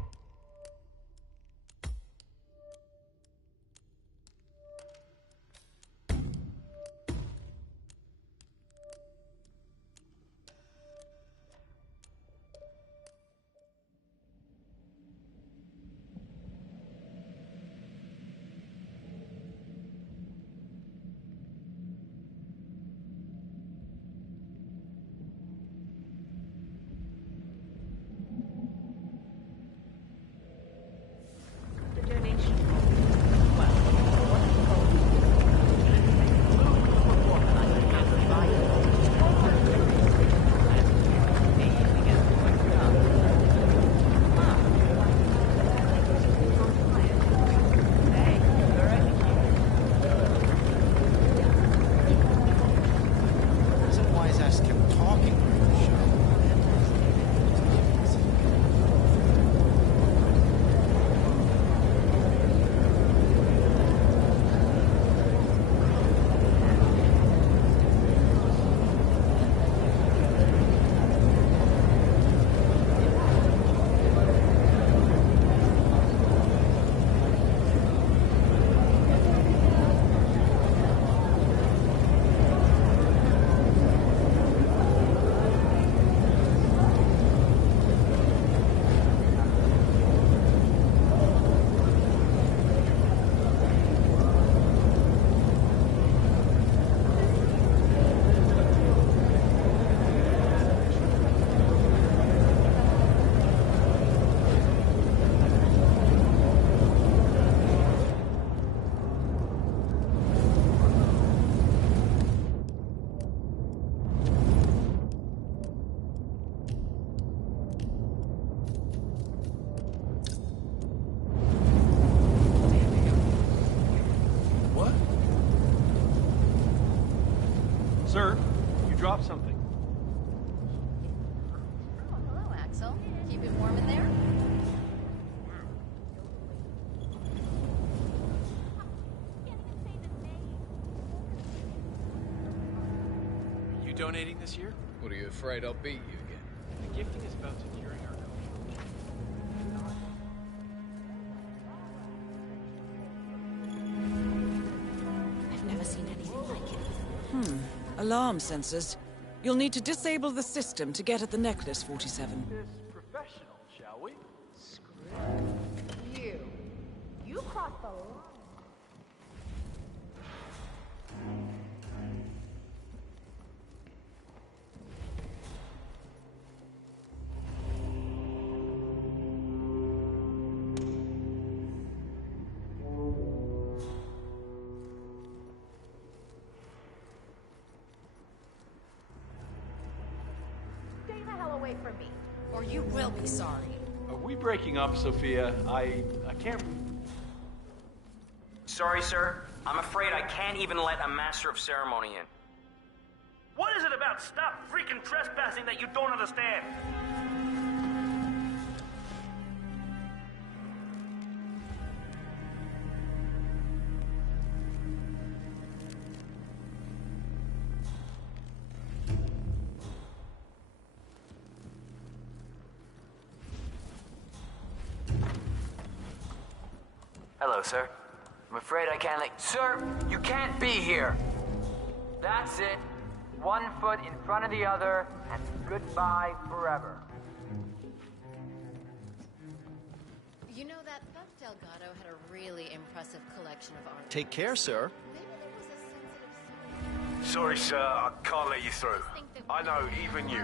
Sir, you dropped something. Oh, hello, Axel. Keep it warm in there? Are you donating this year? What, are you afraid I'll beat you again? The gifting is about securing our culture. I've never seen anything like it. Alarm sensors. You'll need to disable the system to get at the necklace, 47. This professional, shall we? You crossed the line. Stay the hell away from me. Or you will be sorry. Are we breaking up, Sophia? I can't... Sorry, sir. I'm afraid I can't even let a master of ceremony in. What is it about stop freaking trespassing that you don't understand? Hello, sir. I'm afraid I can't let... Sir, you can't be here! That's it. 1 foot in front of the other, and goodbye forever. You know, that Buck Delgado had a really impressive collection of art. Take care, sir. Sorry, sir, I can't let you through. I know, even you.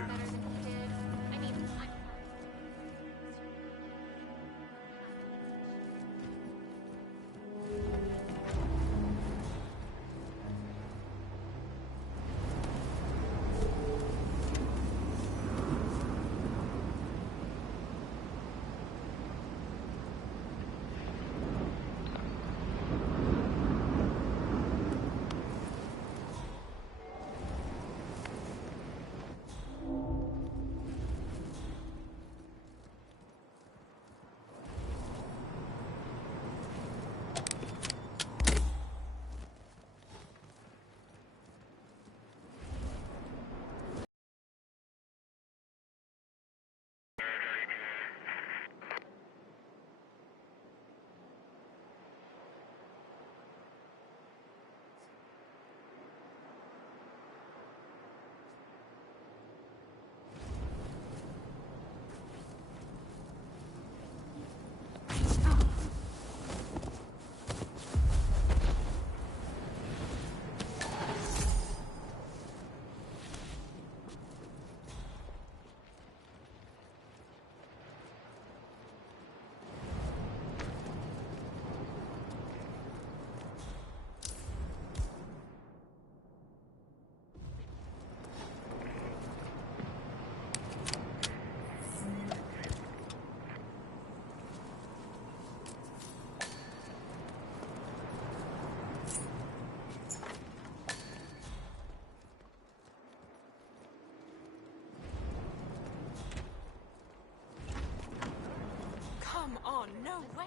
Come on, no way!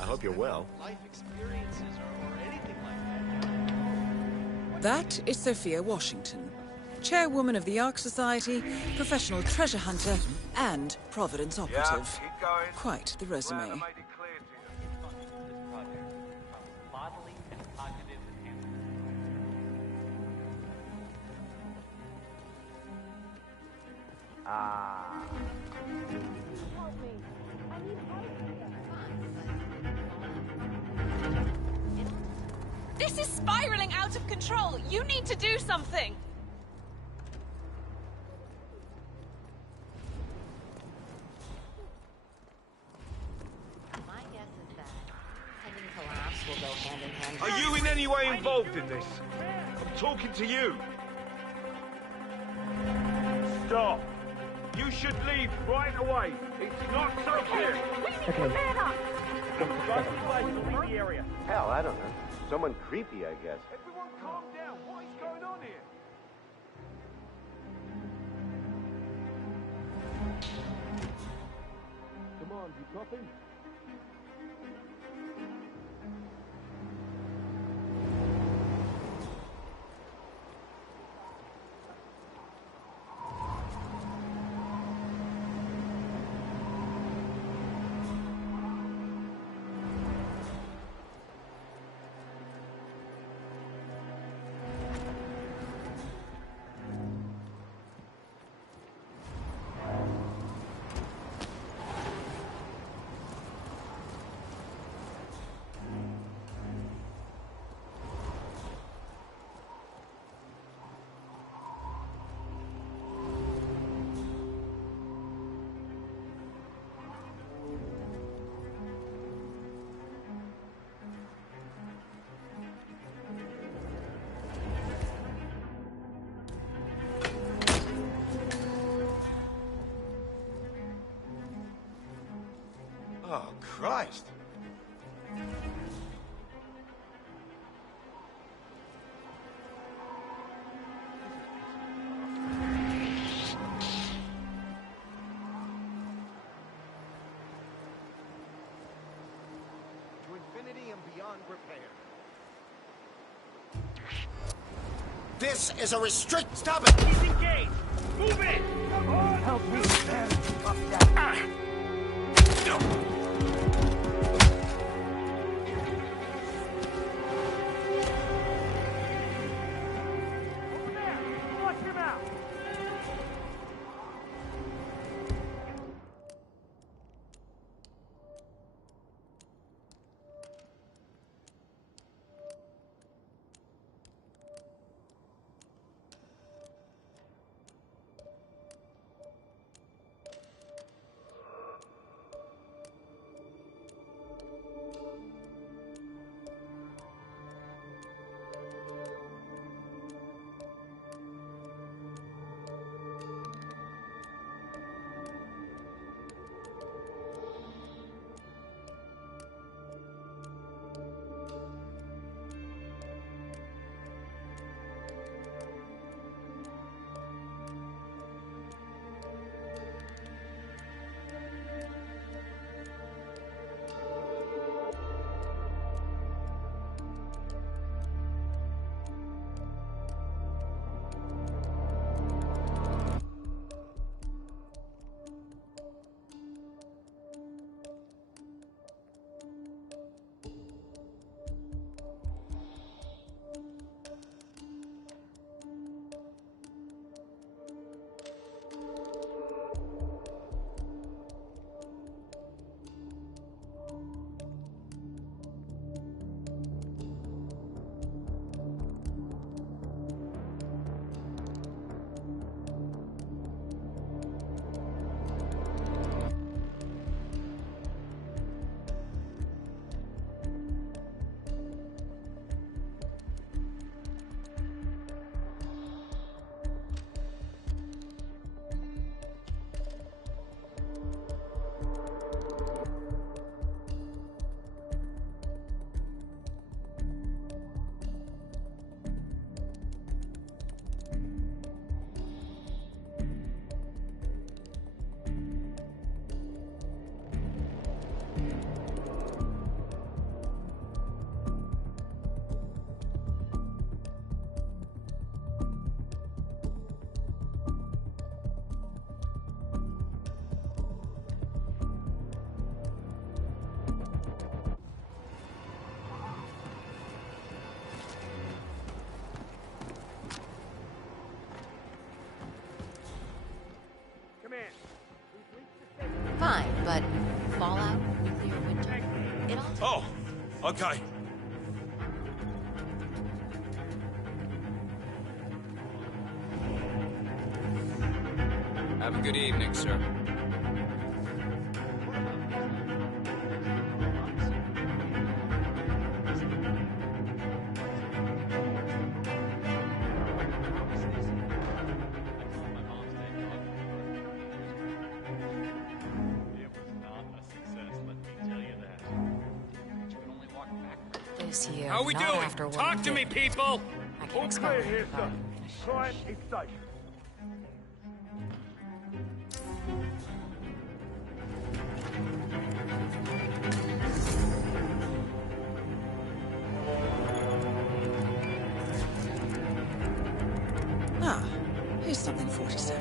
I hope you're well. Life experiences or anything like that. That is Sophia Washington, chairwoman of the Ark Society, professional treasure hunter, and Providence operative. Yeah, keep going. Quite the resume. Bodily and cognitive enhancement. This is spiraling out of control! You need to do something! My guess is that pending collapse will go hand in hand. Are you in any way involved in this? I'm talking to you. Stop. You should leave right away. It's not so clear. Leave the area. Hell, I don't know. Someone creepy, I guess. Everyone calm down. What is going on here? Come on, you copy? Oh, Christ. To infinity and beyond repair. This is a restrict. Stop it! He's engaged! Move it! Help me, man. Over there! Flush him out! Fine, but fallout, nuclear winter, it all... Oh, okay. Have a good evening, sir. This year, How we not doing? after what Talk we to me, did. people! I can't All expect clear here, sir. everybody. Client is safe. Ah, here's something 47.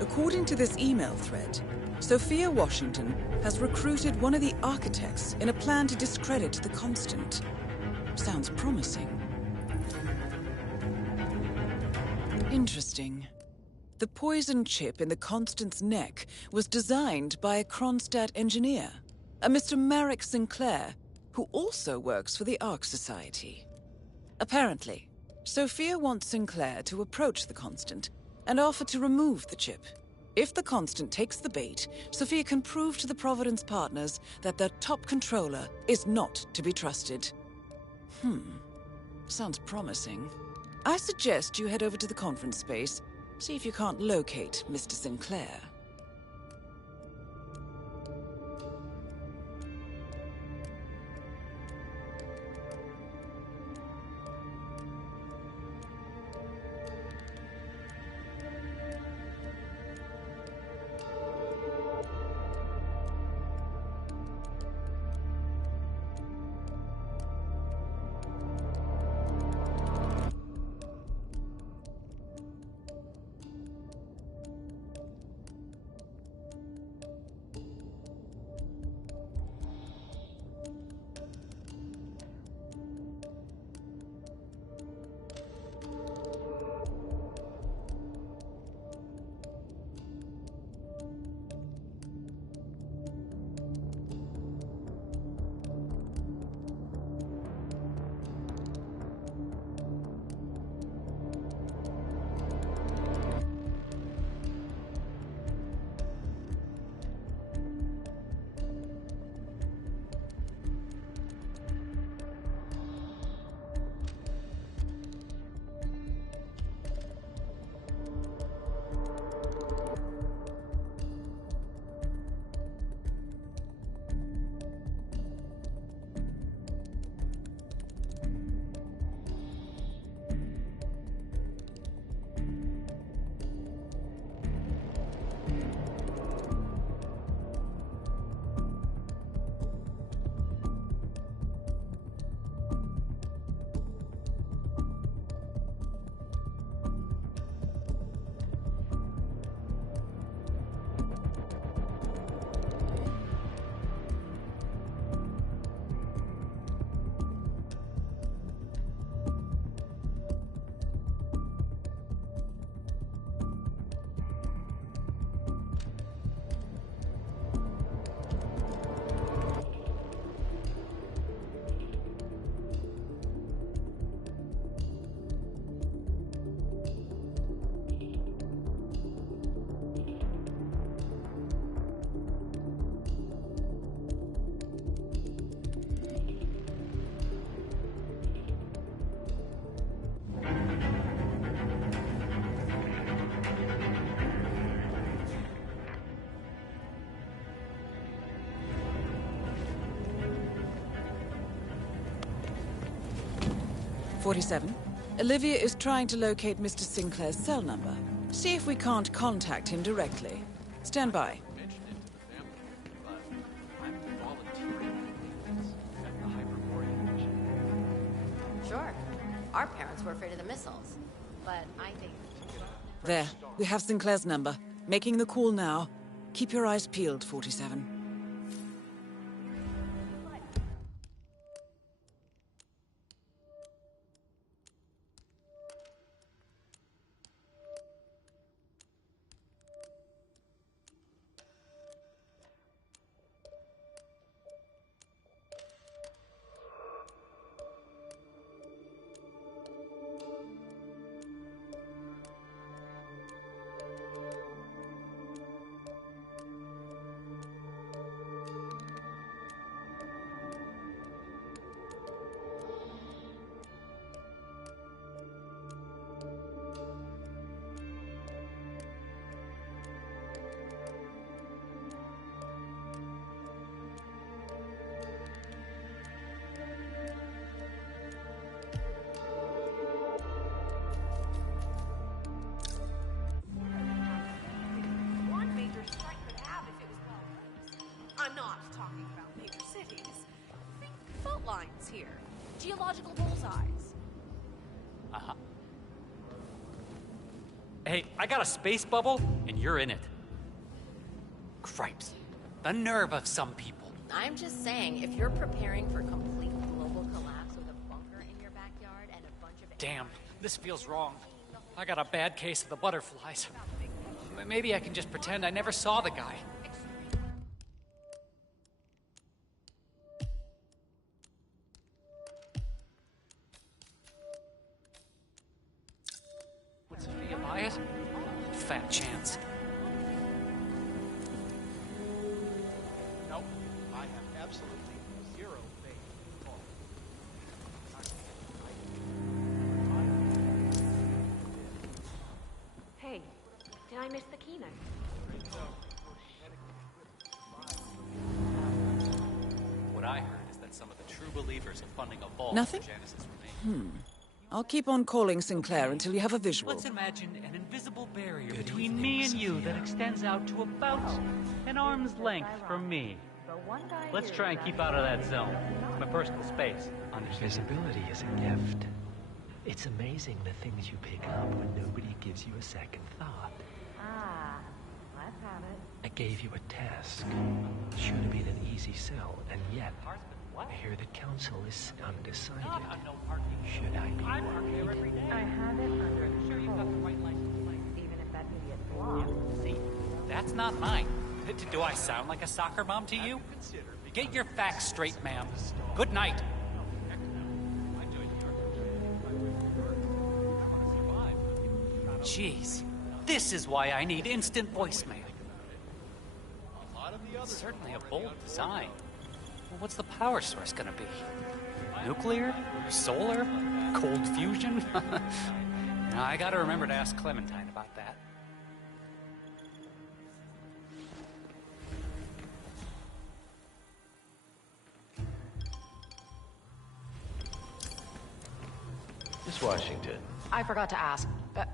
According to this email thread, Sophia Washington has recruited one of the architects in a plan to discredit the Constant. Sounds promising. Interesting. The poison chip in the Constant's neck was designed by a Kronstadt engineer, a Mr. Marek Sinclair, who also works for the Ark Society. Apparently, Sophia wants Sinclair to approach the Constant and offer to remove the chip. If the Constant takes the bait, Sophia can prove to the Providence partners that their top controller is not to be trusted. Sounds promising. I suggest you head over to the conference space, see if you can't locate Mr. Sinclair. 47. Olivia is trying to locate Mr. Sinclair's cell number. See if we can't contact him directly. Stand by. Sure. Our parents were afraid of the missiles. But I think... There. We have Sinclair's number. Making the call now. Keep your eyes peeled, 47. I'm not talking about major cities. Think fault lines here. Geological bullseyes. Uh-huh. Hey, I got a space bubble, and you're in it. Cripes. The nerve of some people. I'm just saying, if you're preparing for complete global collapse with a bunker in your backyard and a bunch of... Damn, this feels wrong. I got a bad case of the butterflies. Maybe I can just pretend I never saw the guy. Would Sophia buy it? Fat chance. Nope. I have absolutely zero faith in Paul. Hey, did I miss the keynote? What I heard is that some of the true believers are funding a vault Nothing? for Janice's remains. I'll keep on calling Sinclair until you have a visual. Let's imagine an invisible barrier between me and you that extends out to about an arm's length from me. Let's try and keep out of that zone. My personal space. Understand? Invisibility is a gift. It's amazing the things you pick up when nobody gives you a second thought. Ah, let's have it. I gave you a task. Should have been an easy sell, and yet I hear the council is undecided. Should I be worried? I have it under control. Even if that idiot flops. See, that's not mine. Do I sound like a soccer mom to you? Get your facts straight, ma'am. Good night. Jeez, this is why I need instant voicemail. Certainly a bold design. Well, what's the power source gonna be? Nuclear? Solar? Cold fusion? Now, I gotta remember to ask Clementine about that. Miss Washington. I forgot to ask.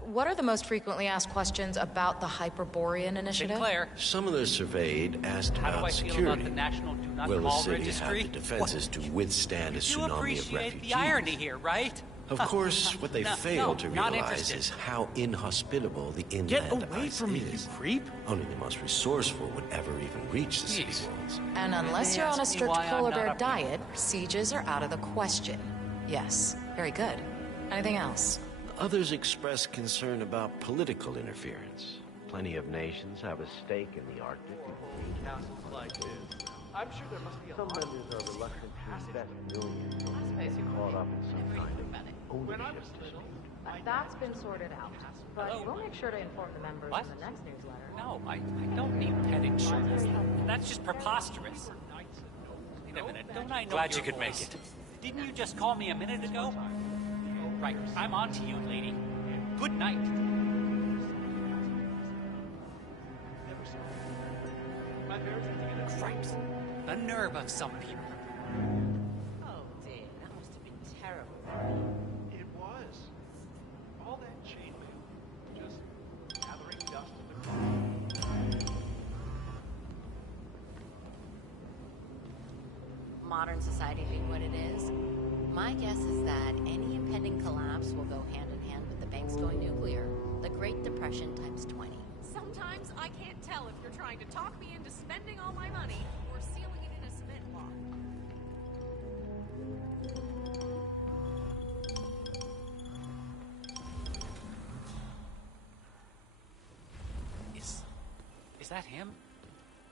What are the most frequently asked questions about the Hyperborean initiative? Sinclair. Some of those surveyed asked How do about I feel security. about the National Do Not Will the Call city Registry? have the defenses to withstand a You tsunami of appreciate refugees? the irony here, right? Of course, what they fail to not realize interested. is how inhospitable the inland Get away ice from me, is. you creep! Only the most resourceful would ever even reach the city walls. And unless They you're on a ask me strict why I'm polar not bear a- diet, sieges are out of the question. Yes, very good. Anything else? Others express concern about political interference. Plenty of nations have a stake in the Arctic. Castles like this. I'm sure there must be a Some lot members are reluctant to invest millions unless they get caught up in some kind of ownership dispute. That's been sorted out. But we'll make sure to inform the members What? in the next newsletter. No, I don't need pet insurance. That's just preposterous. Wait a minute, don't I know Glad your you could make voice? it. Didn't you just call me a minute ago? Right, I'm on to you, lady. Good night. Cripes. The nerve of some people. Oh, dear, that must have been terrible. It modern society being what it is, my guess is that any impending collapse will go hand in hand with the banks going nuclear. The Great Depression times 20. Sometimes I can't tell if you're trying to talk me into spending all my money or sealing it in a cement block. Is that him?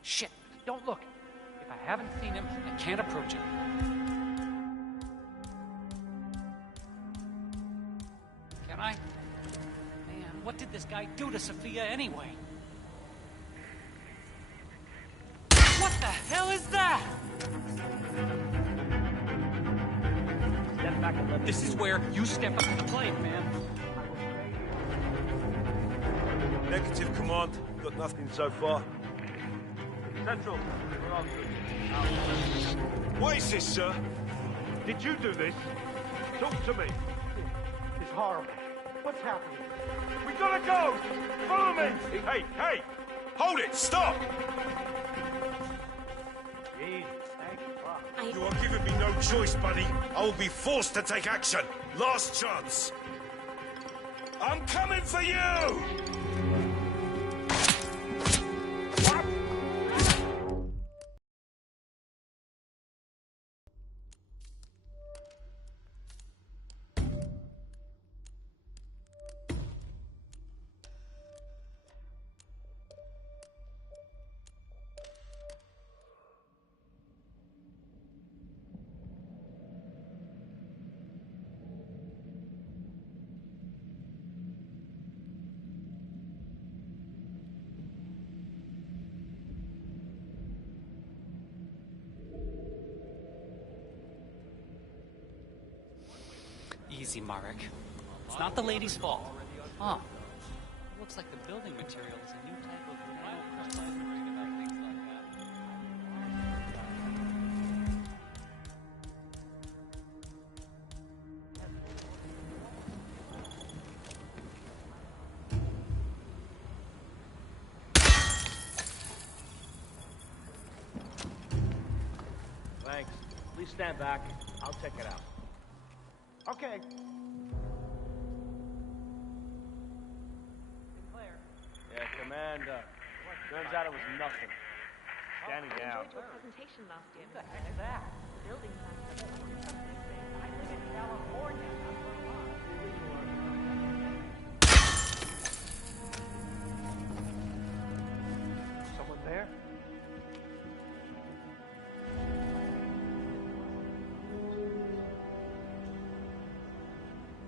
Shit, don't look. If I haven't seen him, I can't approach him. Can I? Man, what did this guy do to Sophia anyway? What the hell is that? Step back and let This is where you step up to the plate, man. Negative, Command. Got nothing so far. Central, we're on to. What is this, sir? Did you do this? Talk to me. It's horrible. What's happening? We gotta go! Follow me! Hey, hey! Hold it! Stop! You are giving me no choice, buddy. I will be forced to take action. Last chance. I'm coming for you! Easy, Marek. It's not the lady's fault. Huh. Looks like the building material is a new type of nanocrystallized material about things like Thanks. Please stand back. I'll check it out. Okay. Yeah, Commander. Turns out it was nothing. Standing down. I enjoyed your presentation last year. What the heck is that? Building plans. I live in California. Someone there?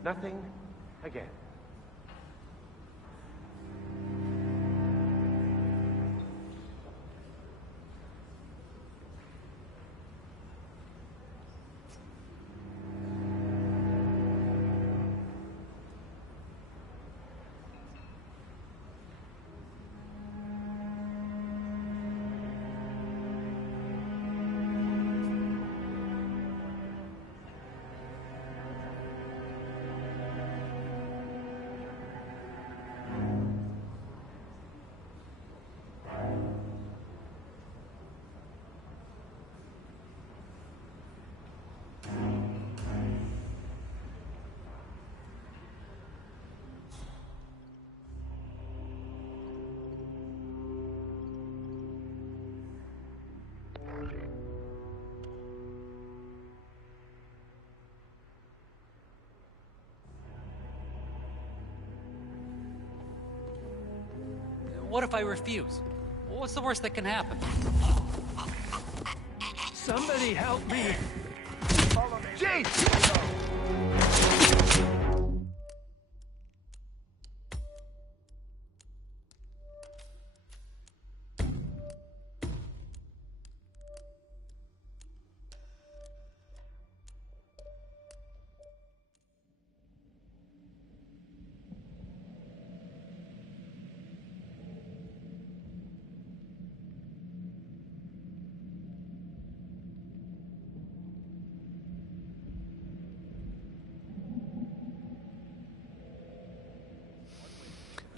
Nothing again. What if I refuse? What's the worst that can happen? Somebody help me! Jeez!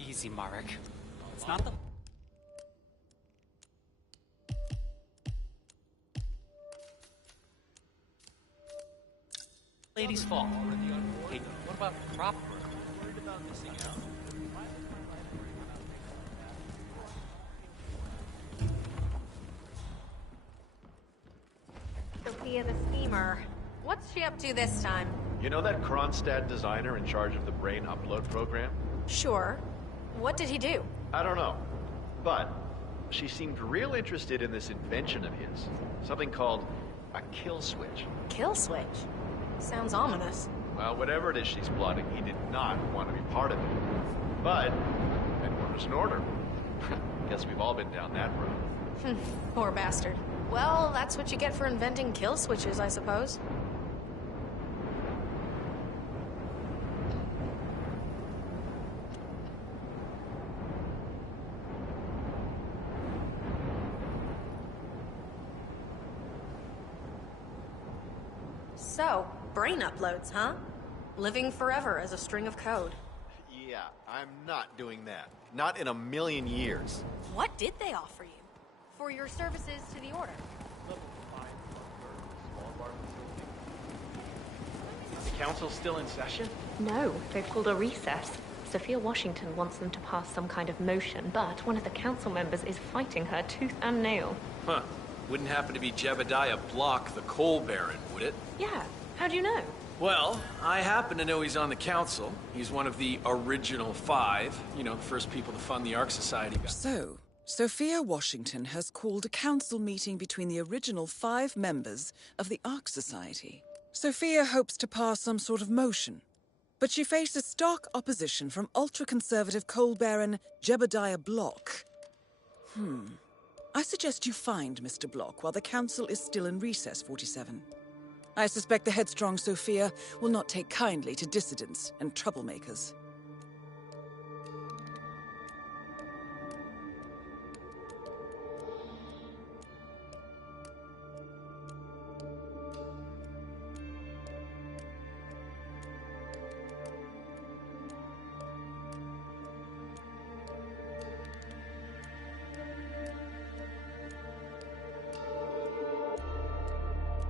Easy, Marek. It's not the... Ladies' fault. Hey, what about prop work? Sophia the schemer. What's she up to this time? You know that Kronstadt designer in charge of the brain upload program? Sure. What did he do? I don't know. But she seemed real interested in this invention of his. Something called a kill switch. Kill switch? Sounds ominous. Well, whatever it is she's plotting, he did not want to be part of it. But an order's an order. Guess we've all been down that road. Poor bastard. Well, that's what you get for inventing kill switches, I suppose. So, brain uploads, huh? Living forever as a string of code. Yeah, I'm not doing that. Not in a million years. What did they offer you? For your services to the Order? Is the council still in session? No, they've called a recess. Sophia Washington wants them to pass some kind of motion, but one of the council members is fighting her tooth and nail. Huh. Wouldn't happen to be Jebediah Block, the coal baron, would it? Yeah, how do you know? Well, I happen to know he's on the council. He's one of the original 5. You know, the first people to fund the Ark Society. So, Sophia Washington has called a council meeting between the original 5 members of the Ark Society. Sophia hopes to pass some sort of motion, but she faces stark opposition from ultra-conservative coal baron Jebediah Block. I suggest you find Mr. Block while the council is still in recess, 47. I suspect the headstrong Sophia will not take kindly to dissidents and troublemakers.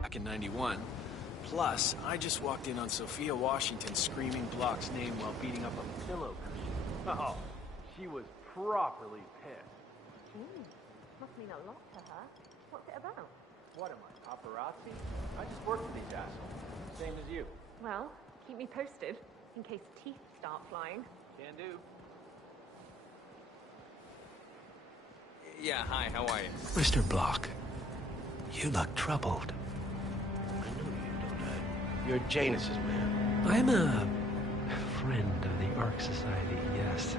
Back in 91. Plus, I just walked in on Sophia Washington screaming Block's name while beating up a pillow cushion. Oh, she was properly pissed. Must mean a lot to her. What's it about? What am I, paparazzi? I just work for these assholes. Same as you. Well, keep me posted, in case teeth start flying. Can do. Yeah, hi, how are you? Mr. Block, you look troubled. You're Janus's man. I'm a friend of the Ark Society, yes.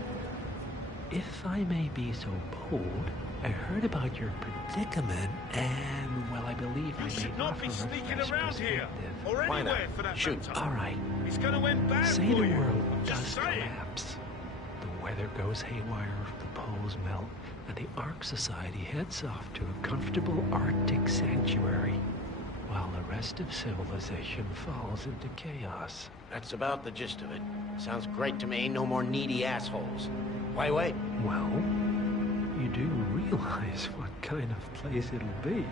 If I may be so bold, I heard about your predicament, and, well, I believe I should may not offer be a sneaking fresh around here, perspective. or anywhere for that matter. All right. It's gonna end bad Say for the you. world I'm does just saying. collapse. The weather goes haywire, the poles melt, and the Ark Society heads off to a comfortable Arctic sanctuary, while the rest of civilization falls into chaos. That's about the gist of it. Sounds great to me. No more needy assholes. Why wait? Well, you do realize what kind of place it'll be,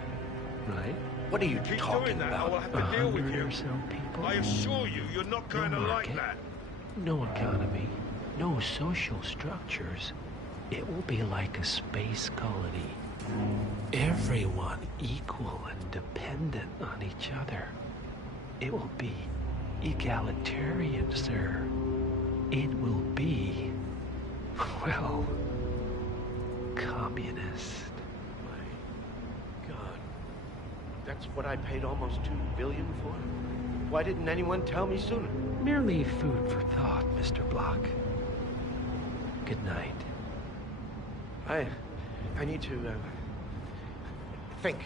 right? What are you Keep talking doing that, I about? will have to deal with 100 you. or so people. I assure you, you're not kind of like market, that. No economy, no social structures. It will be like a space colony. Everyone equal and dependent on each other. It will be egalitarian, sir. It will be, well, communist. My God. That's what I paid almost $2 billion for? Why didn't anyone tell me sooner? Merely food for thought, Mr. Block. Good night. I need to, think.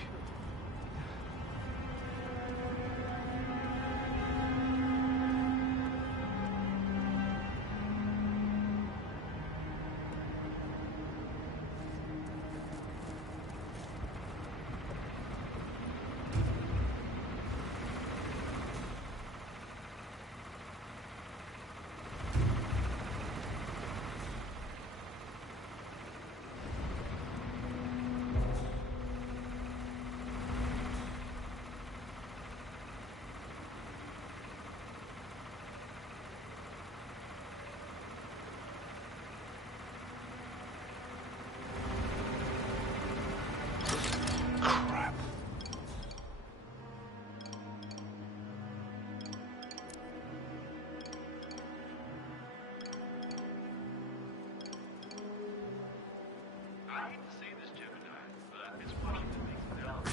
hate to say this, Gemini, but Miss Washington makes it out.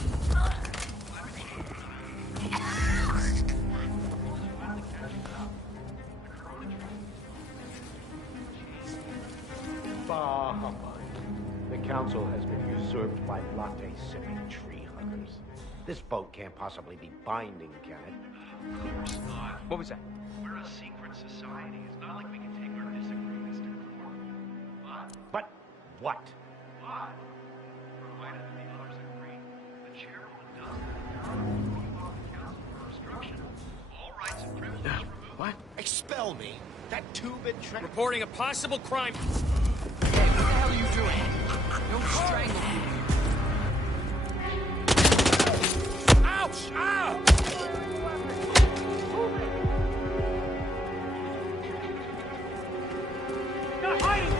Bah, the council has been usurped by latte-sipping tree huggers. This vote can't possibly be binding, can it? Of course not. What was that? We're a secret society. It's not like we can take our disagreements to court. But what? But, provided that the others agree, the chairwoman does have the power to you off the council for obstruction. All rights and privileges removed. What? Expel me? That two-bit trick? Reporting a possible crime. What the hell are you doing? Don't strangle me. Ouch! Ow! Not hiding!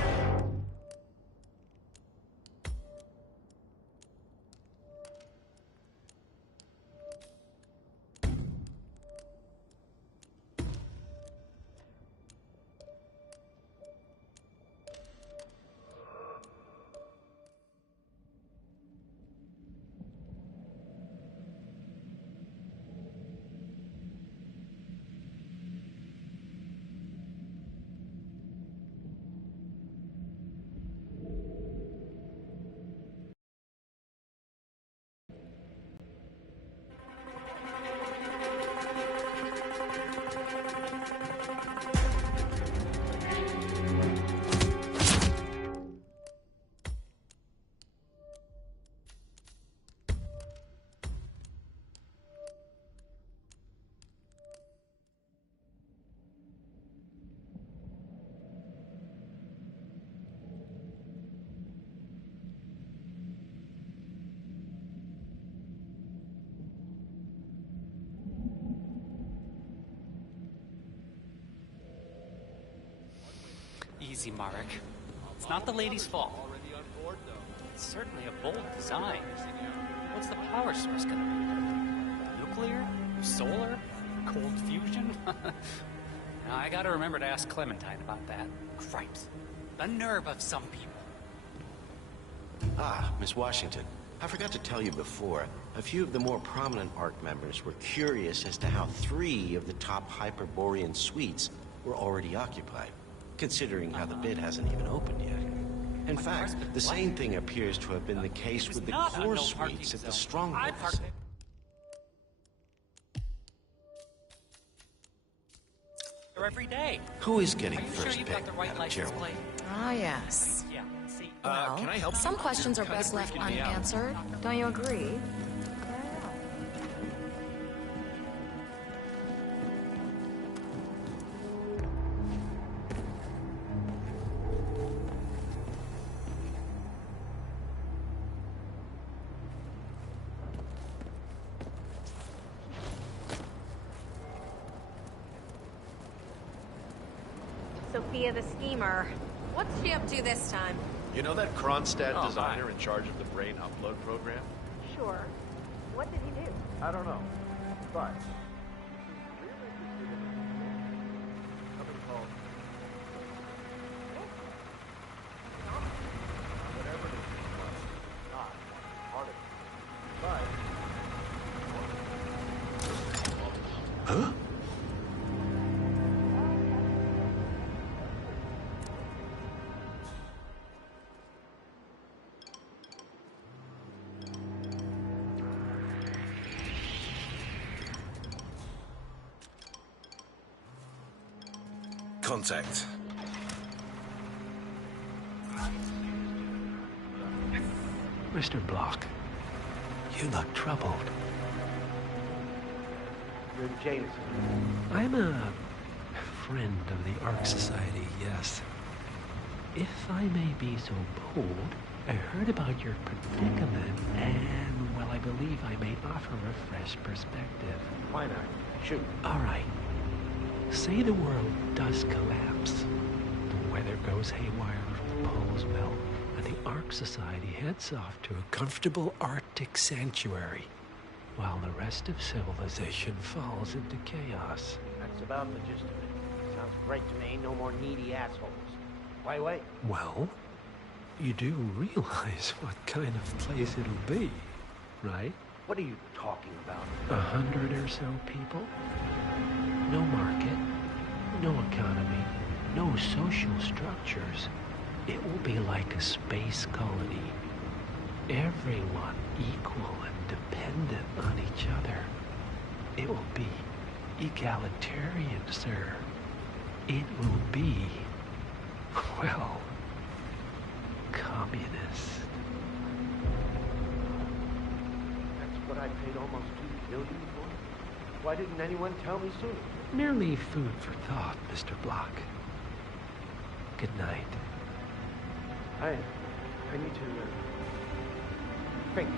Easy, Marek. It's not the lady's fault. It's certainly a bold design. What's the power source gonna be? Nuclear? Solar? Cold fusion? Now, I gotta remember to ask Clementine about that. Cripes. The nerve of some people. Ah, Miss Washington. I forgot to tell you before, a few of the more prominent ARC members were curious as to how 3 of the top Hyperborean suites were already occupied, considering how the bid hasn't even opened yet. In fact, the same thing appears to have been the case with the core suites at the strongholds. Every day. Who is getting Are you first sure pick, got the right Madam license Chairwoman? plate? Ah, yes. Yeah. See, Well, can I help? some questions are best left unanswered. Don't you agree? Sophia the schemer. What's she up to this time? You know that Kronstadt designer in charge of the brain upload program? Sure. What did he do? I don't know, but Huh? Contact. Mr. Block, you look troubled. You're Jameson. I'm a friend of the ARC Society, yes. If I may be so bold, I heard about your predicament, and, well, I believe I may offer a fresh perspective. Why not? Shoot. All right. Say the world does collapse. The weather goes haywire, the poles melt, and the ARC Society heads off to a comfortable Arctic sanctuary, while the rest of civilization falls into chaos. That's about the gist of it. Sounds great to me. No more needy assholes. Why wait? Well, You do realize what kind of place it'll be, right? What are you talking about? 100 or so people? No market, no economy, no social structures. It will be like a space colony. Everyone equal and dependent on each other. It will be egalitarian, sir. It will be, well, communist. That's what I paid almost $2 billion for? Why didn't anyone tell me sooner? Merely food for thought, Mr. Block. Good night. I need to, think.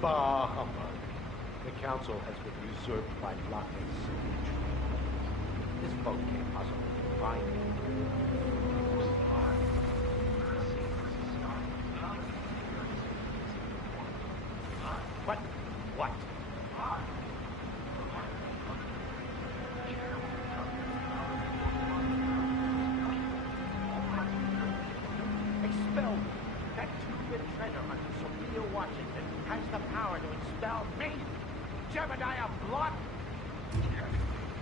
Bah humbug. The council has been usurped by Latte City. This vote can't possibly be binding. What? What? Expel me. That two-bit treasure hunter, Sophia Washington, has the power to expel me. Jebediah Block.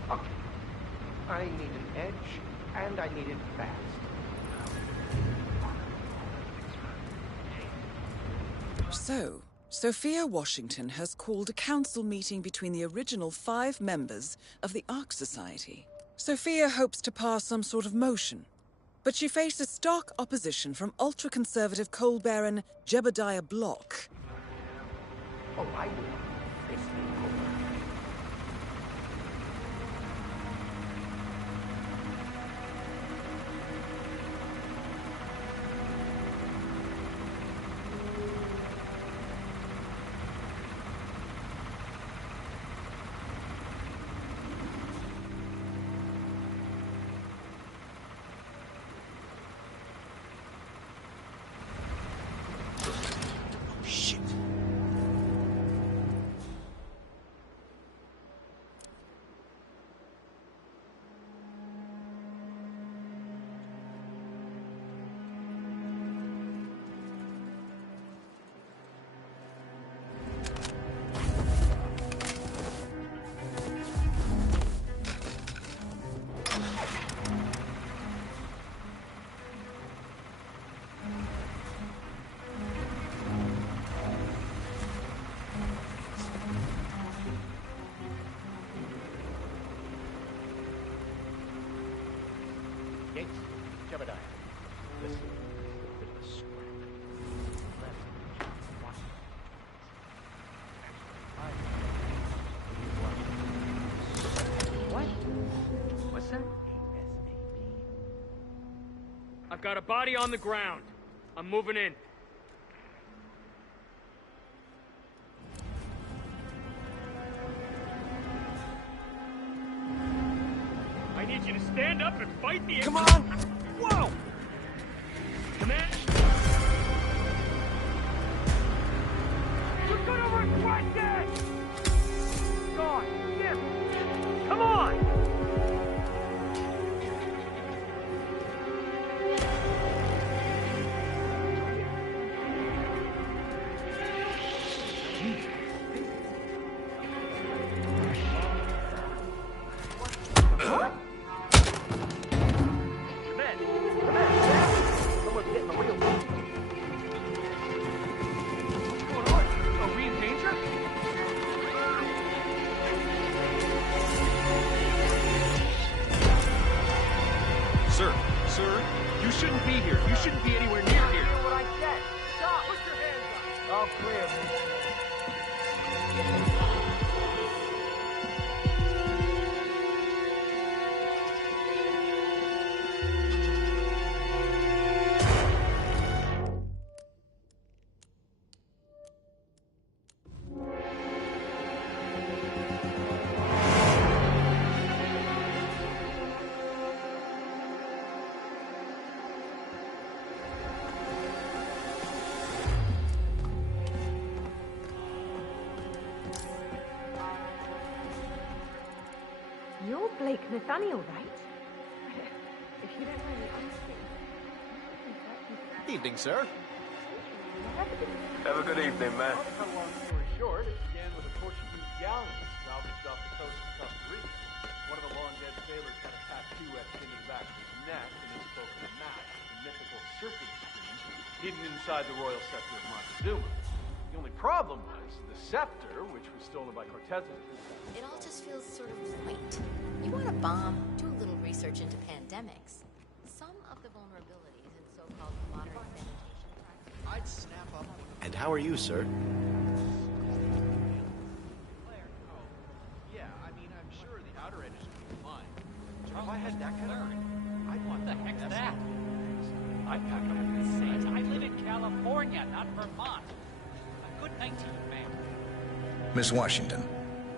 Okay. I need an edge, and I need it fast. So, Sophia Washington has called a council meeting between the original 5 members of the Ark Society. Sophia hopes to pass some sort of motion, but she faces stark opposition from ultra-conservative coal baron Jebediah Block. Oh, I will. This thing over. Shit. Gates, Jebediah. Listen, a bit of a script. What? What's that? I've got a body on the ground. I'm moving in. I need you to stand up and fight the— Come on! Whoa! Command! You're gonna regret this! God, yes! Come on! You shouldn't be here. You shouldn't be anywhere near here. Hear what I said. Stop! Put your hands up. All clear. You're Blake Nathaniel, right? If you don't mind me asking. Evening, sir. Have a good evening, man. Well, to cut a long story short, it began with a Portuguese galleon salvaged off the coast of Costa Rica. One of the long-dead sailors had a tattoo etched into the back of his neck, and he spoke of a map, the mythical serpent screen, hidden inside the royal scepter of Montezuma. The only problem was the scepter, which was stolen by Cortez's. It all just feels sort of light. You want a bomb? Do a little research into pandemics. Some of the vulnerabilities in so-called modern sanitation practices. I'd snap up. And how are you, sir? Yeah, I mean, I'm sure the outer edges would be fine. If I had that kind of I'd want What the heck's that? I'd pack up. Insane. I live in California, not Vermont. A good night to you, ma'am. Miss Washington,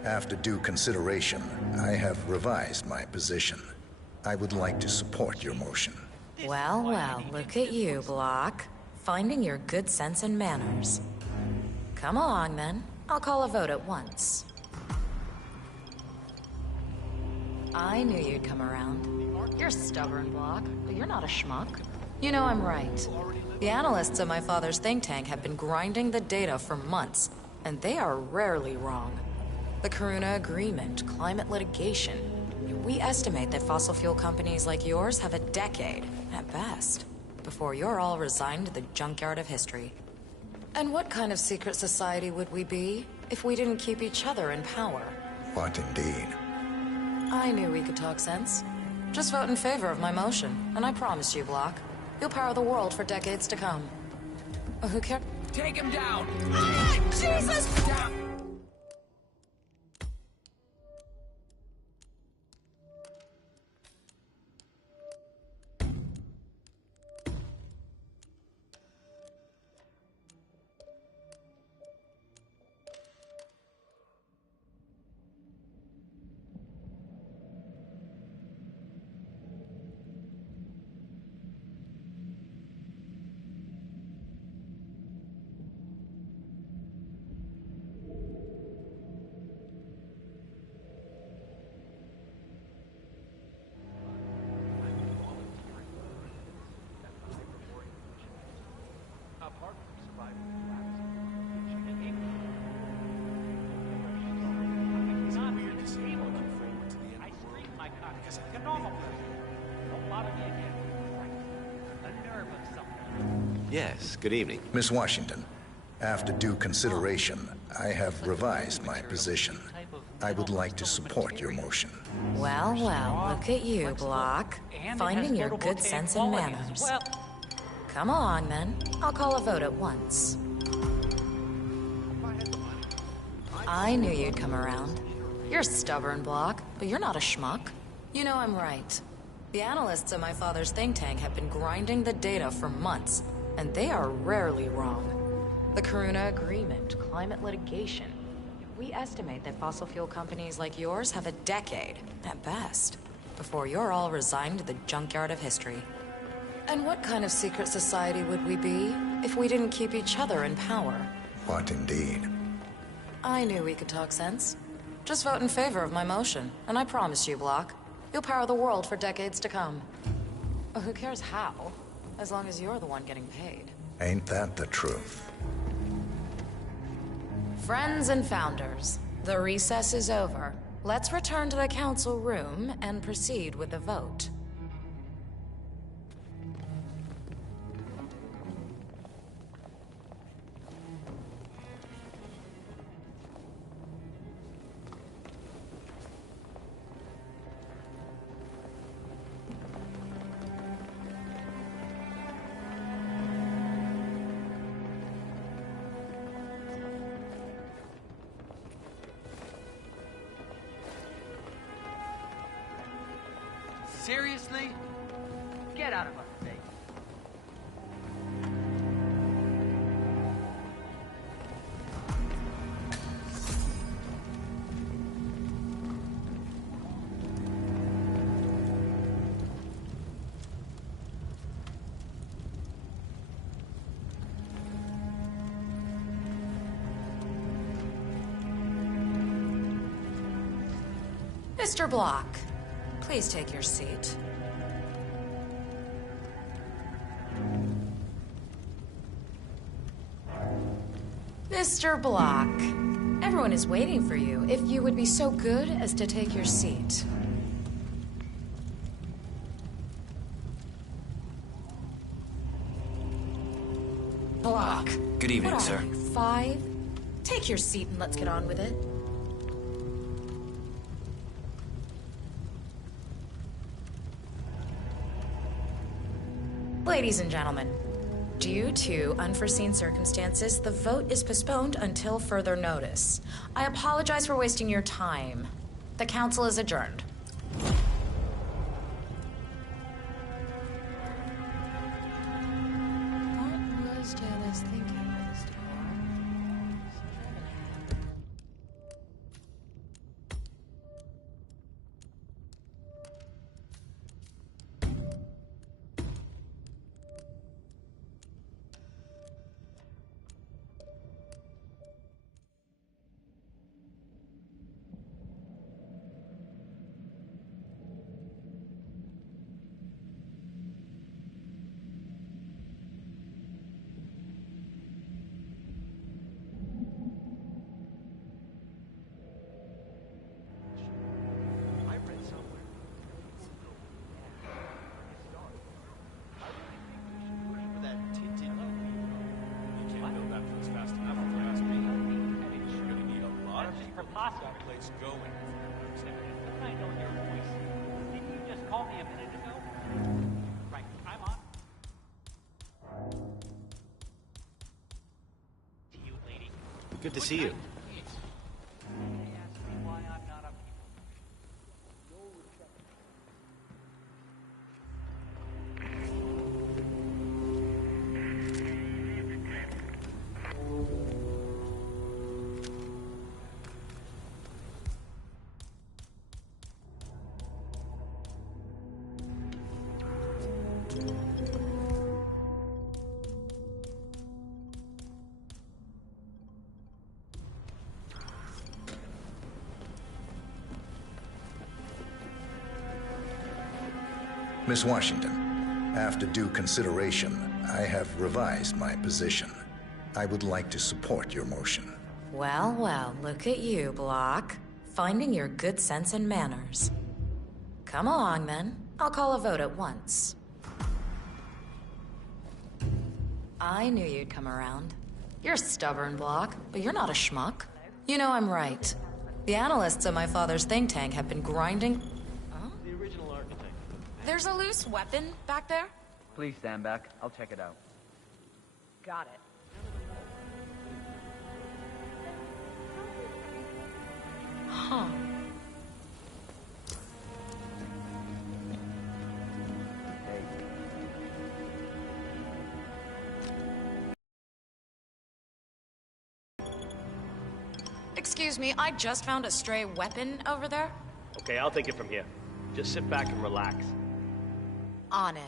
after due consideration, I have revised my position. I would like to support your motion. Well, well, look at you, Block. Finding your good sense and manners. Come along, then. I'll call a vote at once. I knew you'd come around. You're stubborn, Block, but you're not a schmuck. You know I'm right. The analysts at my father's think tank have been grinding the data for months, and they are rarely wrong. The Karuna Agreement, climate litigation. We estimate that fossil fuel companies like yours have a decade, at best, before you're all resigned to the junkyard of history. And what kind of secret society would we be if we didn't keep each other in power? What indeed? I knew we could talk sense. Just vote in favor of my motion, and I promise you, Block, you'll power the world for decades to come. Who cares? Take him down! Ah, Jesus! Apart from surviving the collapse, It's not weird to see him looking forward to the end of the world. My conscience like a normal person. Don't bother me again. A nerve of something. Yes, good evening. Miss Washington, after due consideration, I have revised my position. I would like to support your motion. Well, well, look at you, Block. Finding your good sense and manners. Come along, then. I'll call a vote at once. I knew you'd come around. You're stubborn, Block, but you're not a schmuck. You know I'm right. The analysts at my father's think tank have been grinding the data for months, and they are rarely wrong. The Karuna Agreement, climate litigation. We estimate that fossil fuel companies like yours have a decade, at best, before you're all resigned to the junkyard of history. And what kind of secret society would we be if we didn't keep each other in power? What indeed? I knew we could talk sense. Just vote in favor of my motion, and I promise you, Block, you'll power the world for decades to come. Who cares how, as long as you're the one getting paid. Ain't that the truth? Friends and founders, the recess is over. Let's return to the council room and proceed with the vote. Seriously? Get out of my face. Mr. Block, please take your seat. Mr. Block, everyone is waiting for you. If you would be so good as to take your seat. Block. Good evening, What are sir. you, 5? Take your seat and let's get on with it. Ladies and gentlemen, due to unforeseen circumstances, the vote is postponed until further notice. I apologize for wasting your time. The council is adjourned. What was Janice thinking this time? I read somewhere. I really think we should push for that tinted. You can't build that place fast enough if you ask me. You're gonna need a lot of people to keep that place going. I know your voice. Didn't you just call me a minute ago? Right, I'm on. To you, lady. Good to see you. They ask me why I'm not a people. Miss Washington, after due consideration, I have revised my position. I would like to support your motion. Well, well, look at you, Block. Finding your good sense and manners. Come along, then. I'll call a vote at once. I knew you'd come around. You're stubborn, Block, but you're not a schmuck. You know I'm right. The analysts at my father's think tank have been grinding... The original architect. There's a loose weapon back there? Please stand back. I'll check it out. Got it. Huh. Excuse me, I just found a stray weapon over there. Okay, I'll take it from here. Just sit back and relax. On it.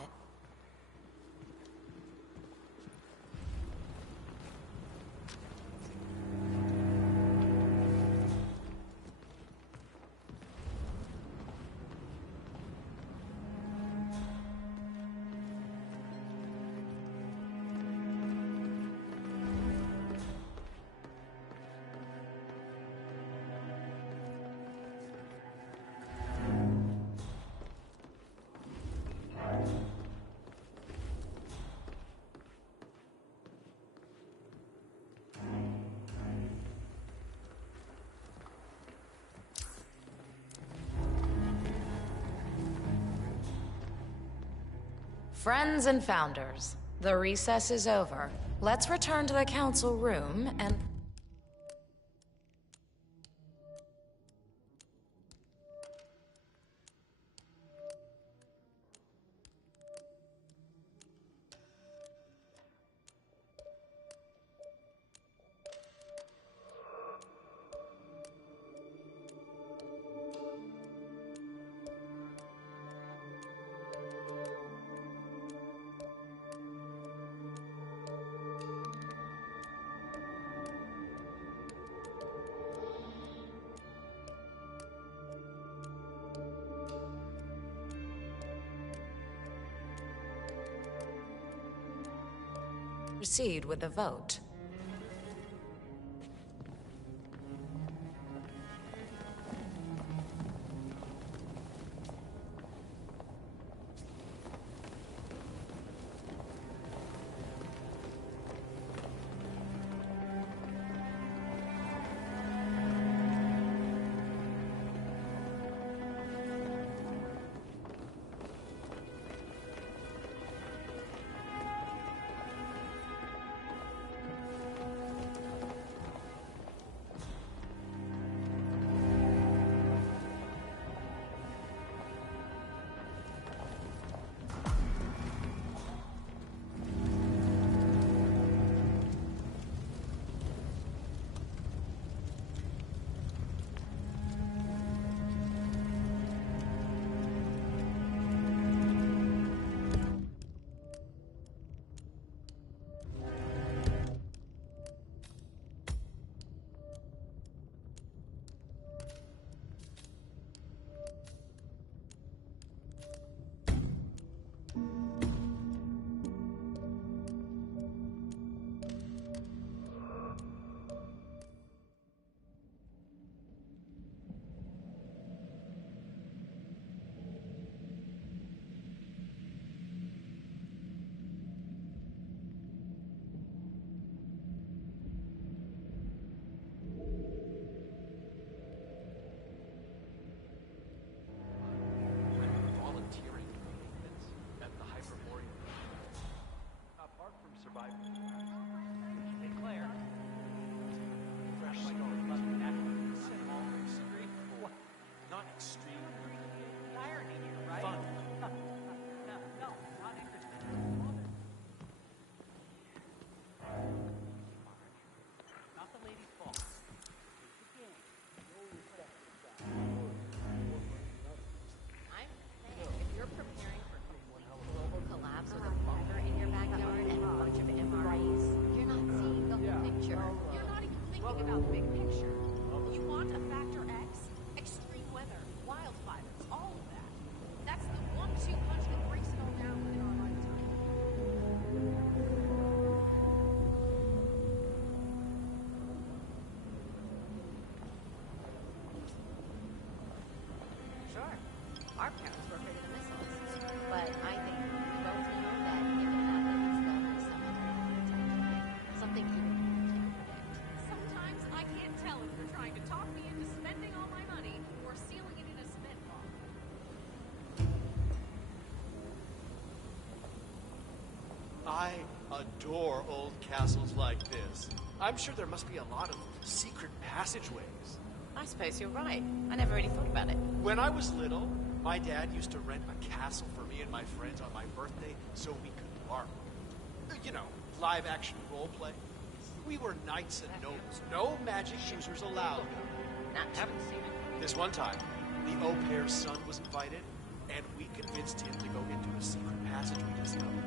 Friends and founders, the recess is over. Let's return to the council room and... Proceed with the vote. Volunteering maintenance at the Hyperborean. Apart from surviving, Hey, Claire. Fresh start. All extreme. What? Not extreme. The irony here, right? Fun. No, not entertainment. Not the lady's fault. It's the game. I'm saying, if you're preparing for complete global collapse with a bunker in your backyard and a bunch of MREs, you're not seeing the whole picture. You're not even thinking about the big picture. You want a Factor X? Extreme weather, wildfires, all of that. That's the 1-2 punch that breaks it all down within our lifetime. Sure. Our parents were afraid of the missiles. But I think we both know that if it happens, there'll be some other unintended thing. Something even we can't predict. Sometimes I can't tell if you're trying to talk me into spending all my money or sealing it in a cement box. I adore old castles like this. I'm sure there must be a lot of secret passageways. I suppose you're right. I never really thought about it. When I was little, my dad used to rent a castle for me and my friends on my birthday so we could LARP. You know, live action role play. We were knights and nobles. No magic users allowed. Haven't seen it. This one time, the au pair's son was invited, and we convinced him to go into a secret passage we discovered.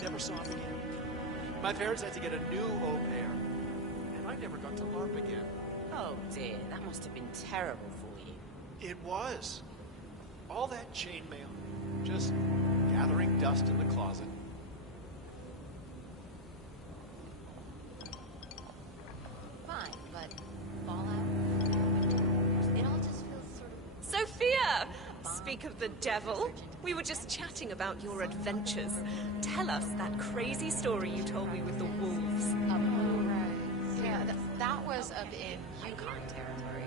Never saw him again. My parents had to get a new au pair, and I never got to LARP again. Oh dear, that must have been terrible for you. It was. All that chainmail, just gathering dust in the closet. Fine, but Fallout? It all just feels sort of... Sophia! Speak of the devil. We were just chatting about your adventures. Tell us that crazy story you told me with the wolves. Oh, right. Yeah, that was up in Yukon territory.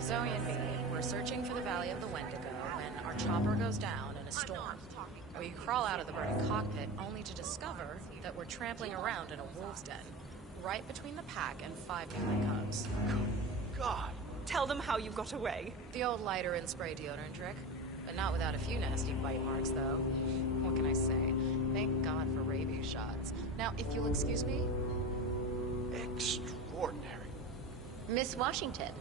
Zoe and me were searching for the Valley of the Wendigo when our chopper goes down in a storm. We crawl out of the burning cockpit only to discover that we're trampling around in a wolf's den, right between the pack and 5 nearby cubs. God! Tell them how you got away. The old lighter and spray deodorant trick. But not without a few nasty bite marks, though. What can I say? Thank God for rabies shots. Now, if you'll excuse me... Extraordinary. Miss Washington.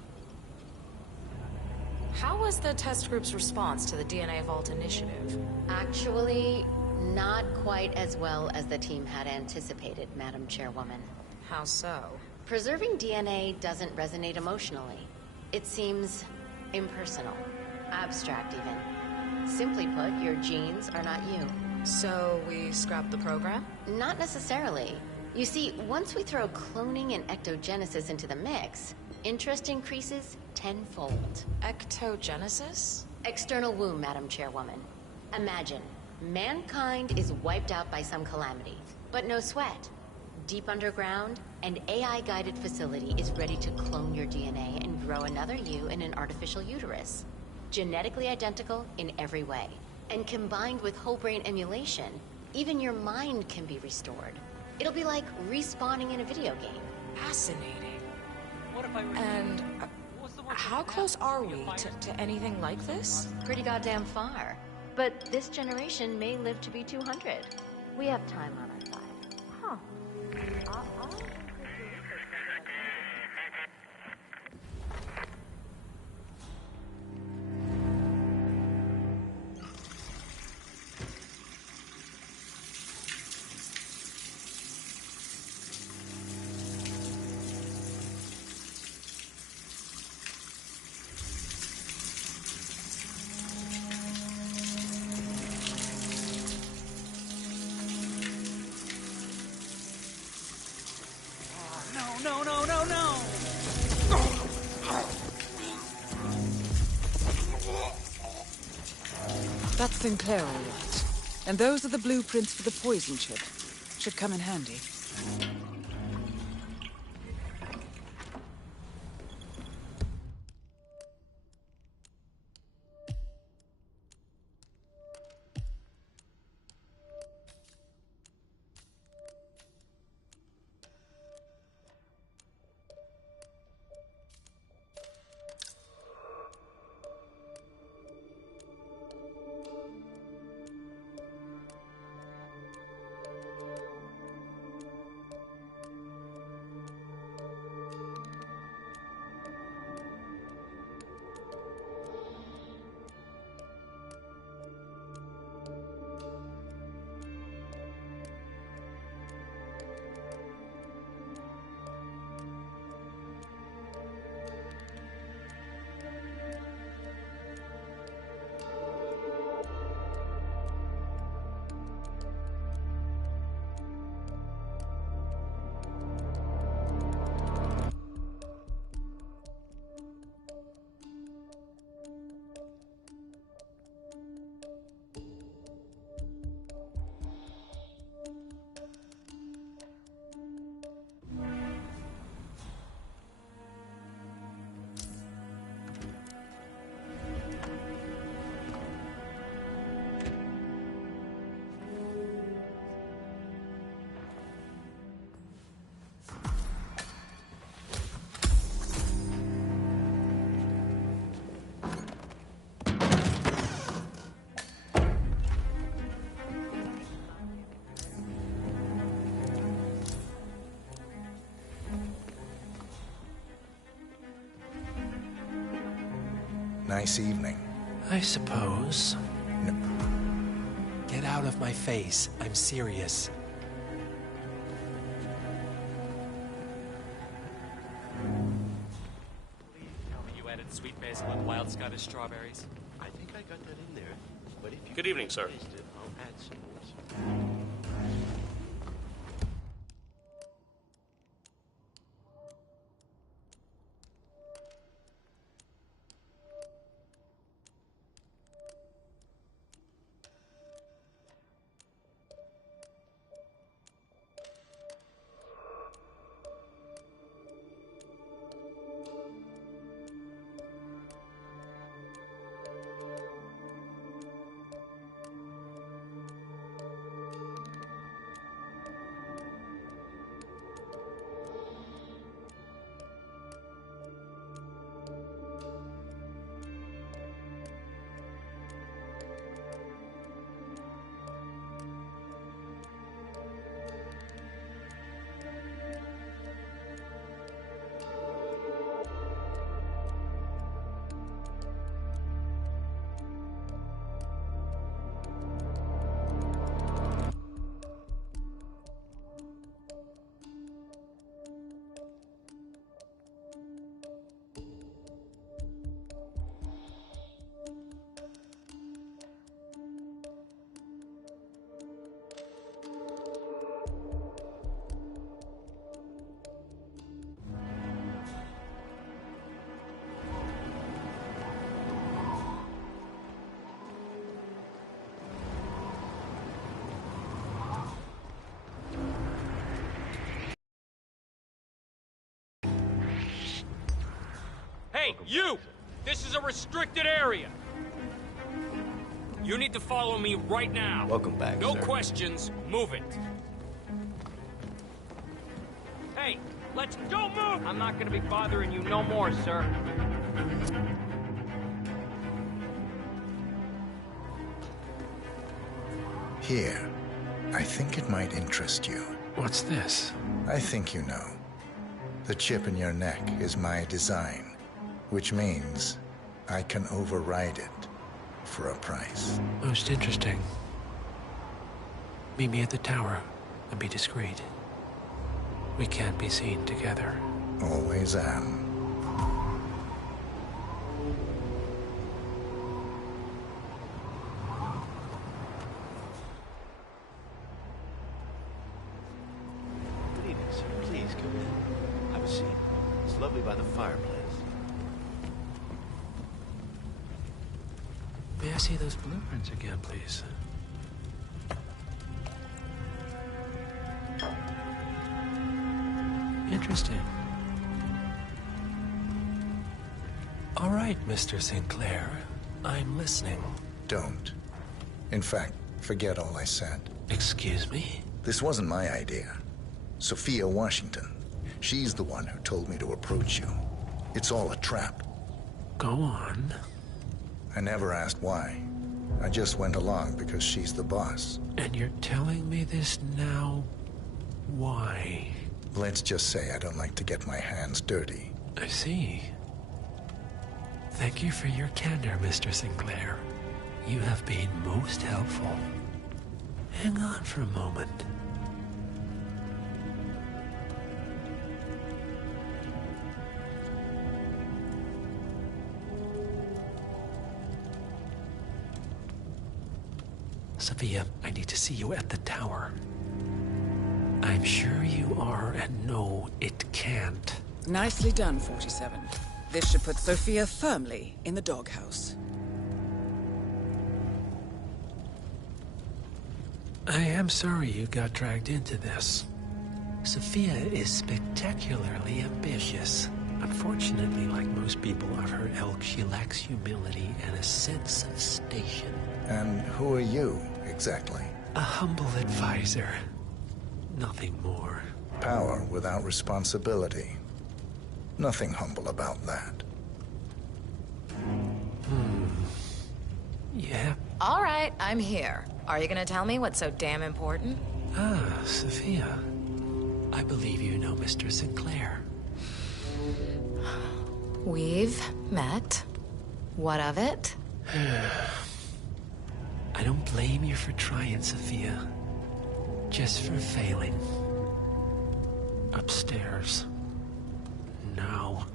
How was the test group's response to the DNA Vault initiative? Actually, not quite as well as the team had anticipated, Madam Chairwoman. How so? Preserving DNA doesn't resonate emotionally. It seems impersonal, abstract even. Simply put, your genes are not you. So we scrap the program? Not necessarily. You see, once we throw cloning and ectogenesis into the mix, interest increases tenfold. Ectogenesis? External womb, Madam Chairwoman. Imagine, mankind is wiped out by some calamity, but no sweat. Deep underground, an AI-guided facility is ready to clone your DNA and grow another you in an artificial uterus. Genetically identical in every way. And combined with whole brain emulation, even your mind can be restored. It'll be like respawning in a video game. Fascinating. And how close are we to anything like this? Pretty goddamn far. But this generation may live to be 200. We have time on our side. Huh. No. That's Sinclair, all right. And those are the blueprints for the poison chip. Should come in handy. Nice evening. I suppose. No. Get out of my face. I'm serious. Please tell me you added sweet basil and wild Scottish strawberries. I think I got that in there. But if you Good evening, sir. taste it, I'll add some more. Hey, you! This is a restricted area! You need to follow me right now. Welcome back, No sir. questions, move it. Hey, let's go move! I'm not gonna be bothering you no more, sir. Here. I think it might interest you. What's this? I think you know. The chip in your neck is my design, which means I can override it for a price. Most interesting. Meet me at the tower and be discreet. We can't be seen together. Always am. Good evening, sir. Please come in. Have a seat. It's lovely by the fireplace. May I see those blueprints again, please? Interesting. All right, Mr. Sinclair. I'm listening. Don't. In fact, forget all I said. Excuse me? This wasn't my idea. Sophia Washington. She's the one who told me to approach you. It's all a trap. Go on. I never asked why. I just went along because she's the boss. And you're telling me this now? Why? Let's just say I don't like to get my hands dirty. I see. Thank you for your candor, Mr. Sinclair. You have been most helpful. Hang on for a moment. Sophia, I need to see you at the tower. I'm sure you are, and no, it can't. Nicely done, 47. This should put Sophia firmly in the doghouse. I am sorry you got dragged into this. Sophia is spectacularly ambitious. Unfortunately, like most people of her ilk, she lacks humility and a sense of station. And who are you, exactly? A humble advisor. Nothing more. Power without responsibility. Nothing humble about that. Yeah. All right, I'm here. Are you gonna tell me what's so damn important? Ah, Sophia. I believe you know Mr. Sinclair. We've met. What of it? I don't blame you for trying, Sophia. Just for failing. Upstairs. Now.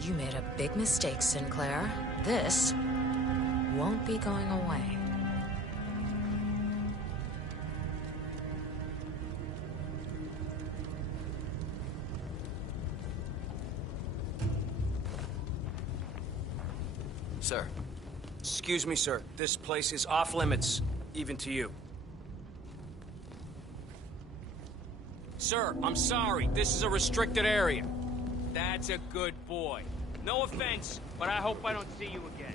You made a big mistake, Sinclair. This won't be going away. Sir. Excuse me, sir. This place is off limits, even to you. Sir, I'm sorry. This is a restricted area. That's a good boy. No offense, but I hope I don't see you again.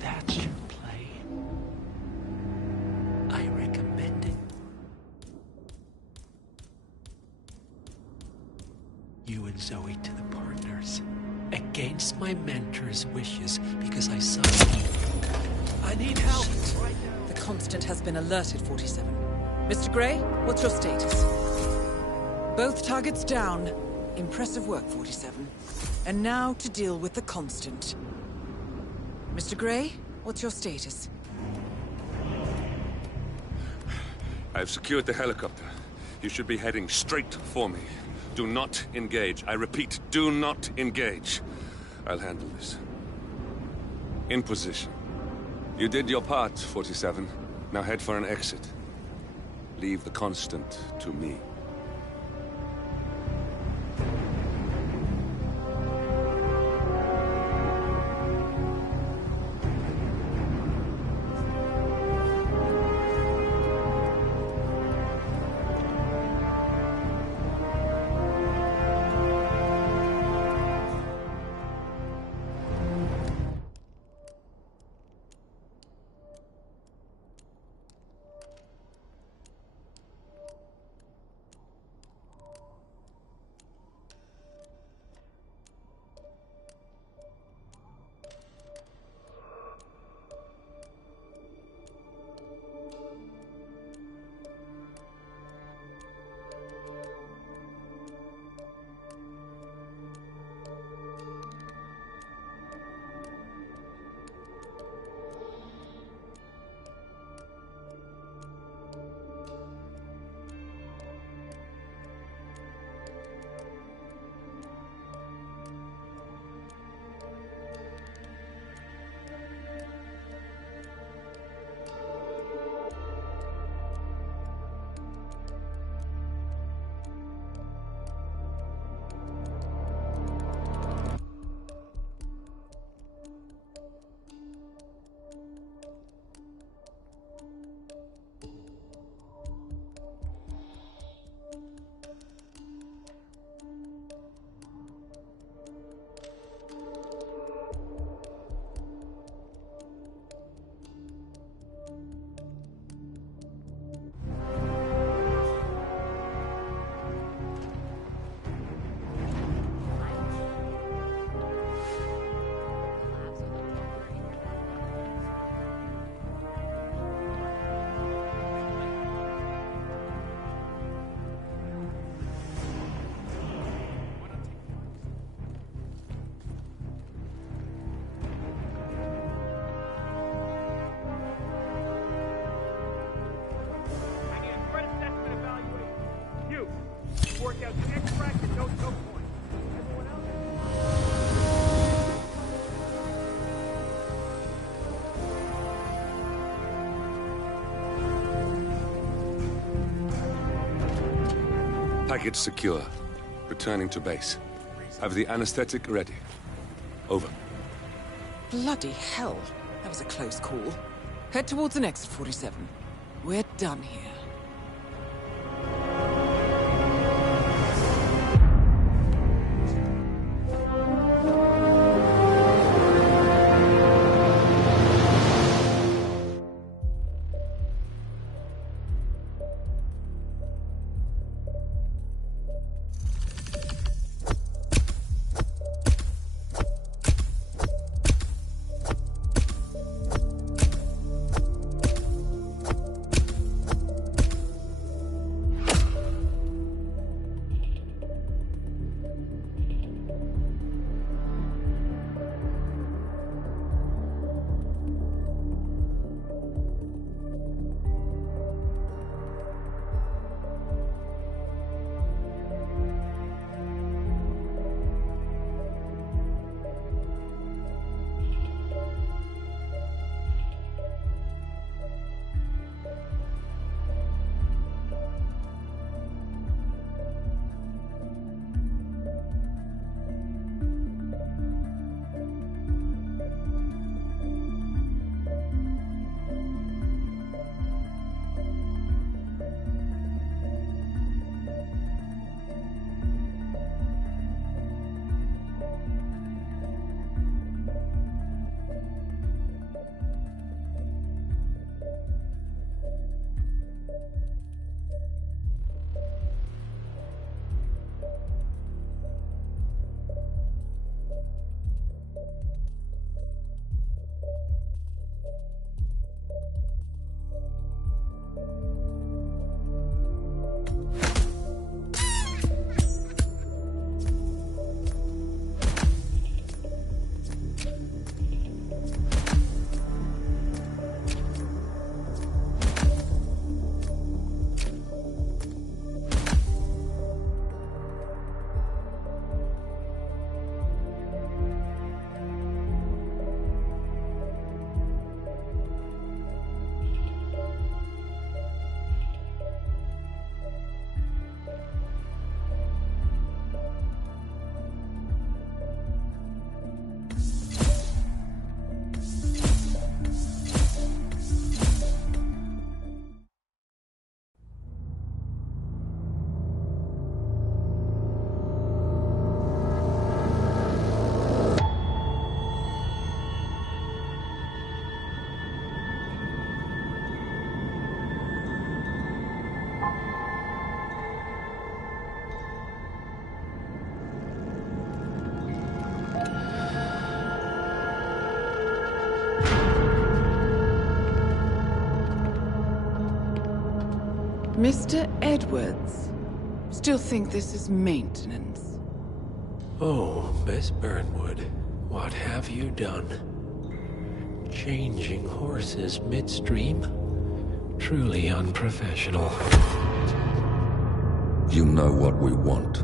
That's your play. I recommend it. You and Zoe to the partners. Against my mentor's wishes, because I saw I need help. The Constant has been alerted, 47. Mr. Gray, what's your status? Both targets down. Impressive work, 47. And now to deal with the Constant. Mr. Gray, what's your status? I've secured the helicopter. You should be heading straight for me. Do not engage. I repeat, do not engage. I'll handle this. In position. You did your part, 47. Now head for an exit. Leave the constant to me. Work out the extract and no choke point. Everyone else? Package secure. Returning to base. Have the anesthetic ready. Over. Bloody hell. That was a close call. Head towards the next 47. We're done here. Mr. Edwards. Still think this is maintenance? Oh, Miss Burnwood, what have you done? Changing horses midstream? Truly unprofessional. You know what we want.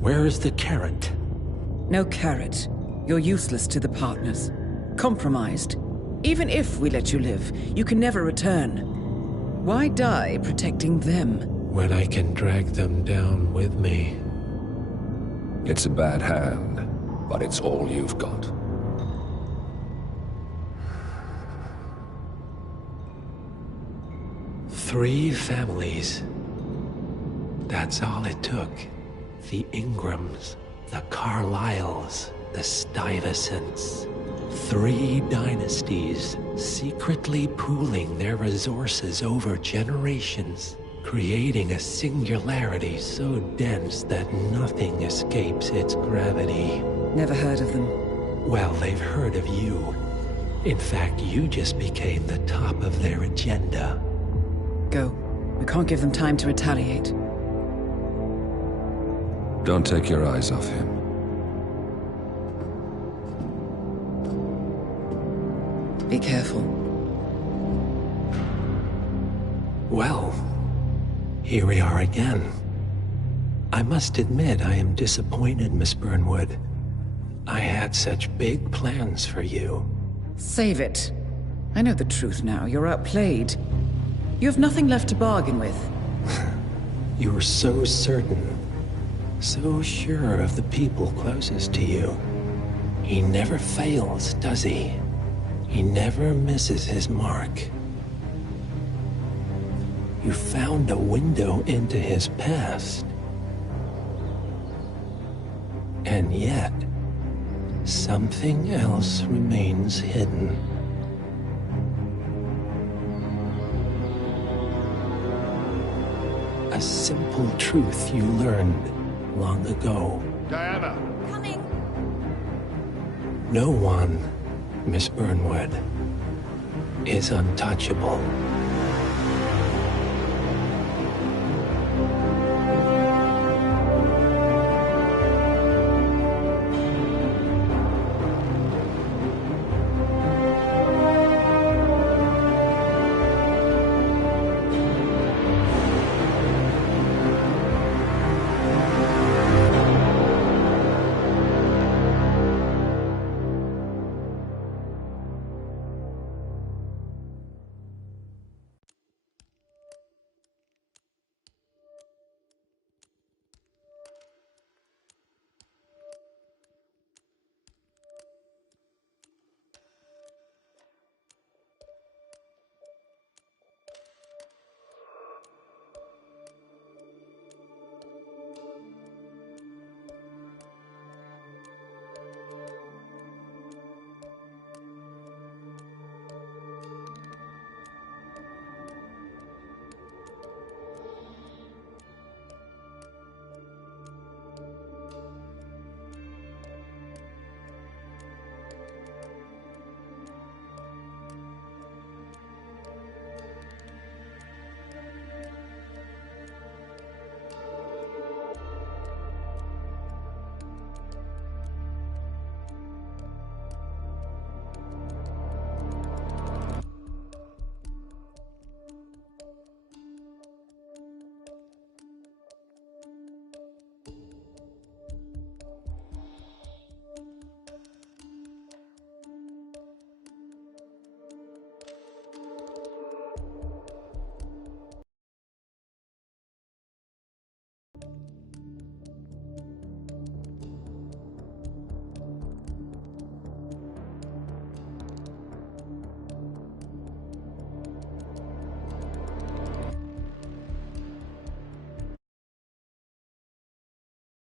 Where is the carrot? No carrot. You're useless to the partners. Compromised. Even if we let you live, you can never return. Why die protecting them? When I can drag them down with me. It's a bad hand, but it's all you've got. Three families. That's all it took. The Ingrams, the Carlyles, the Stuyvesants. 3 dynasties secretly pooling their resources over generations, creating a singularity so dense that nothing escapes its gravity. Never heard of them. Well, they've heard of you. In fact, you just became the top of their agenda. Go. We can't give them time to retaliate. Don't take your eyes off him. Be careful. Well, here we are again. I must admit I am disappointed, Miss Burnwood. I had such big plans for you. Save it. I know the truth now. You're outplayed. You have nothing left to bargain with. You were so certain. So sure of the people closest to you. He never fails, does he? He never misses his mark. You found a window into his past. And yet, something else remains hidden. A simple truth you learned long ago. Diana! Coming! No one, Miss Burnwood, is untouchable.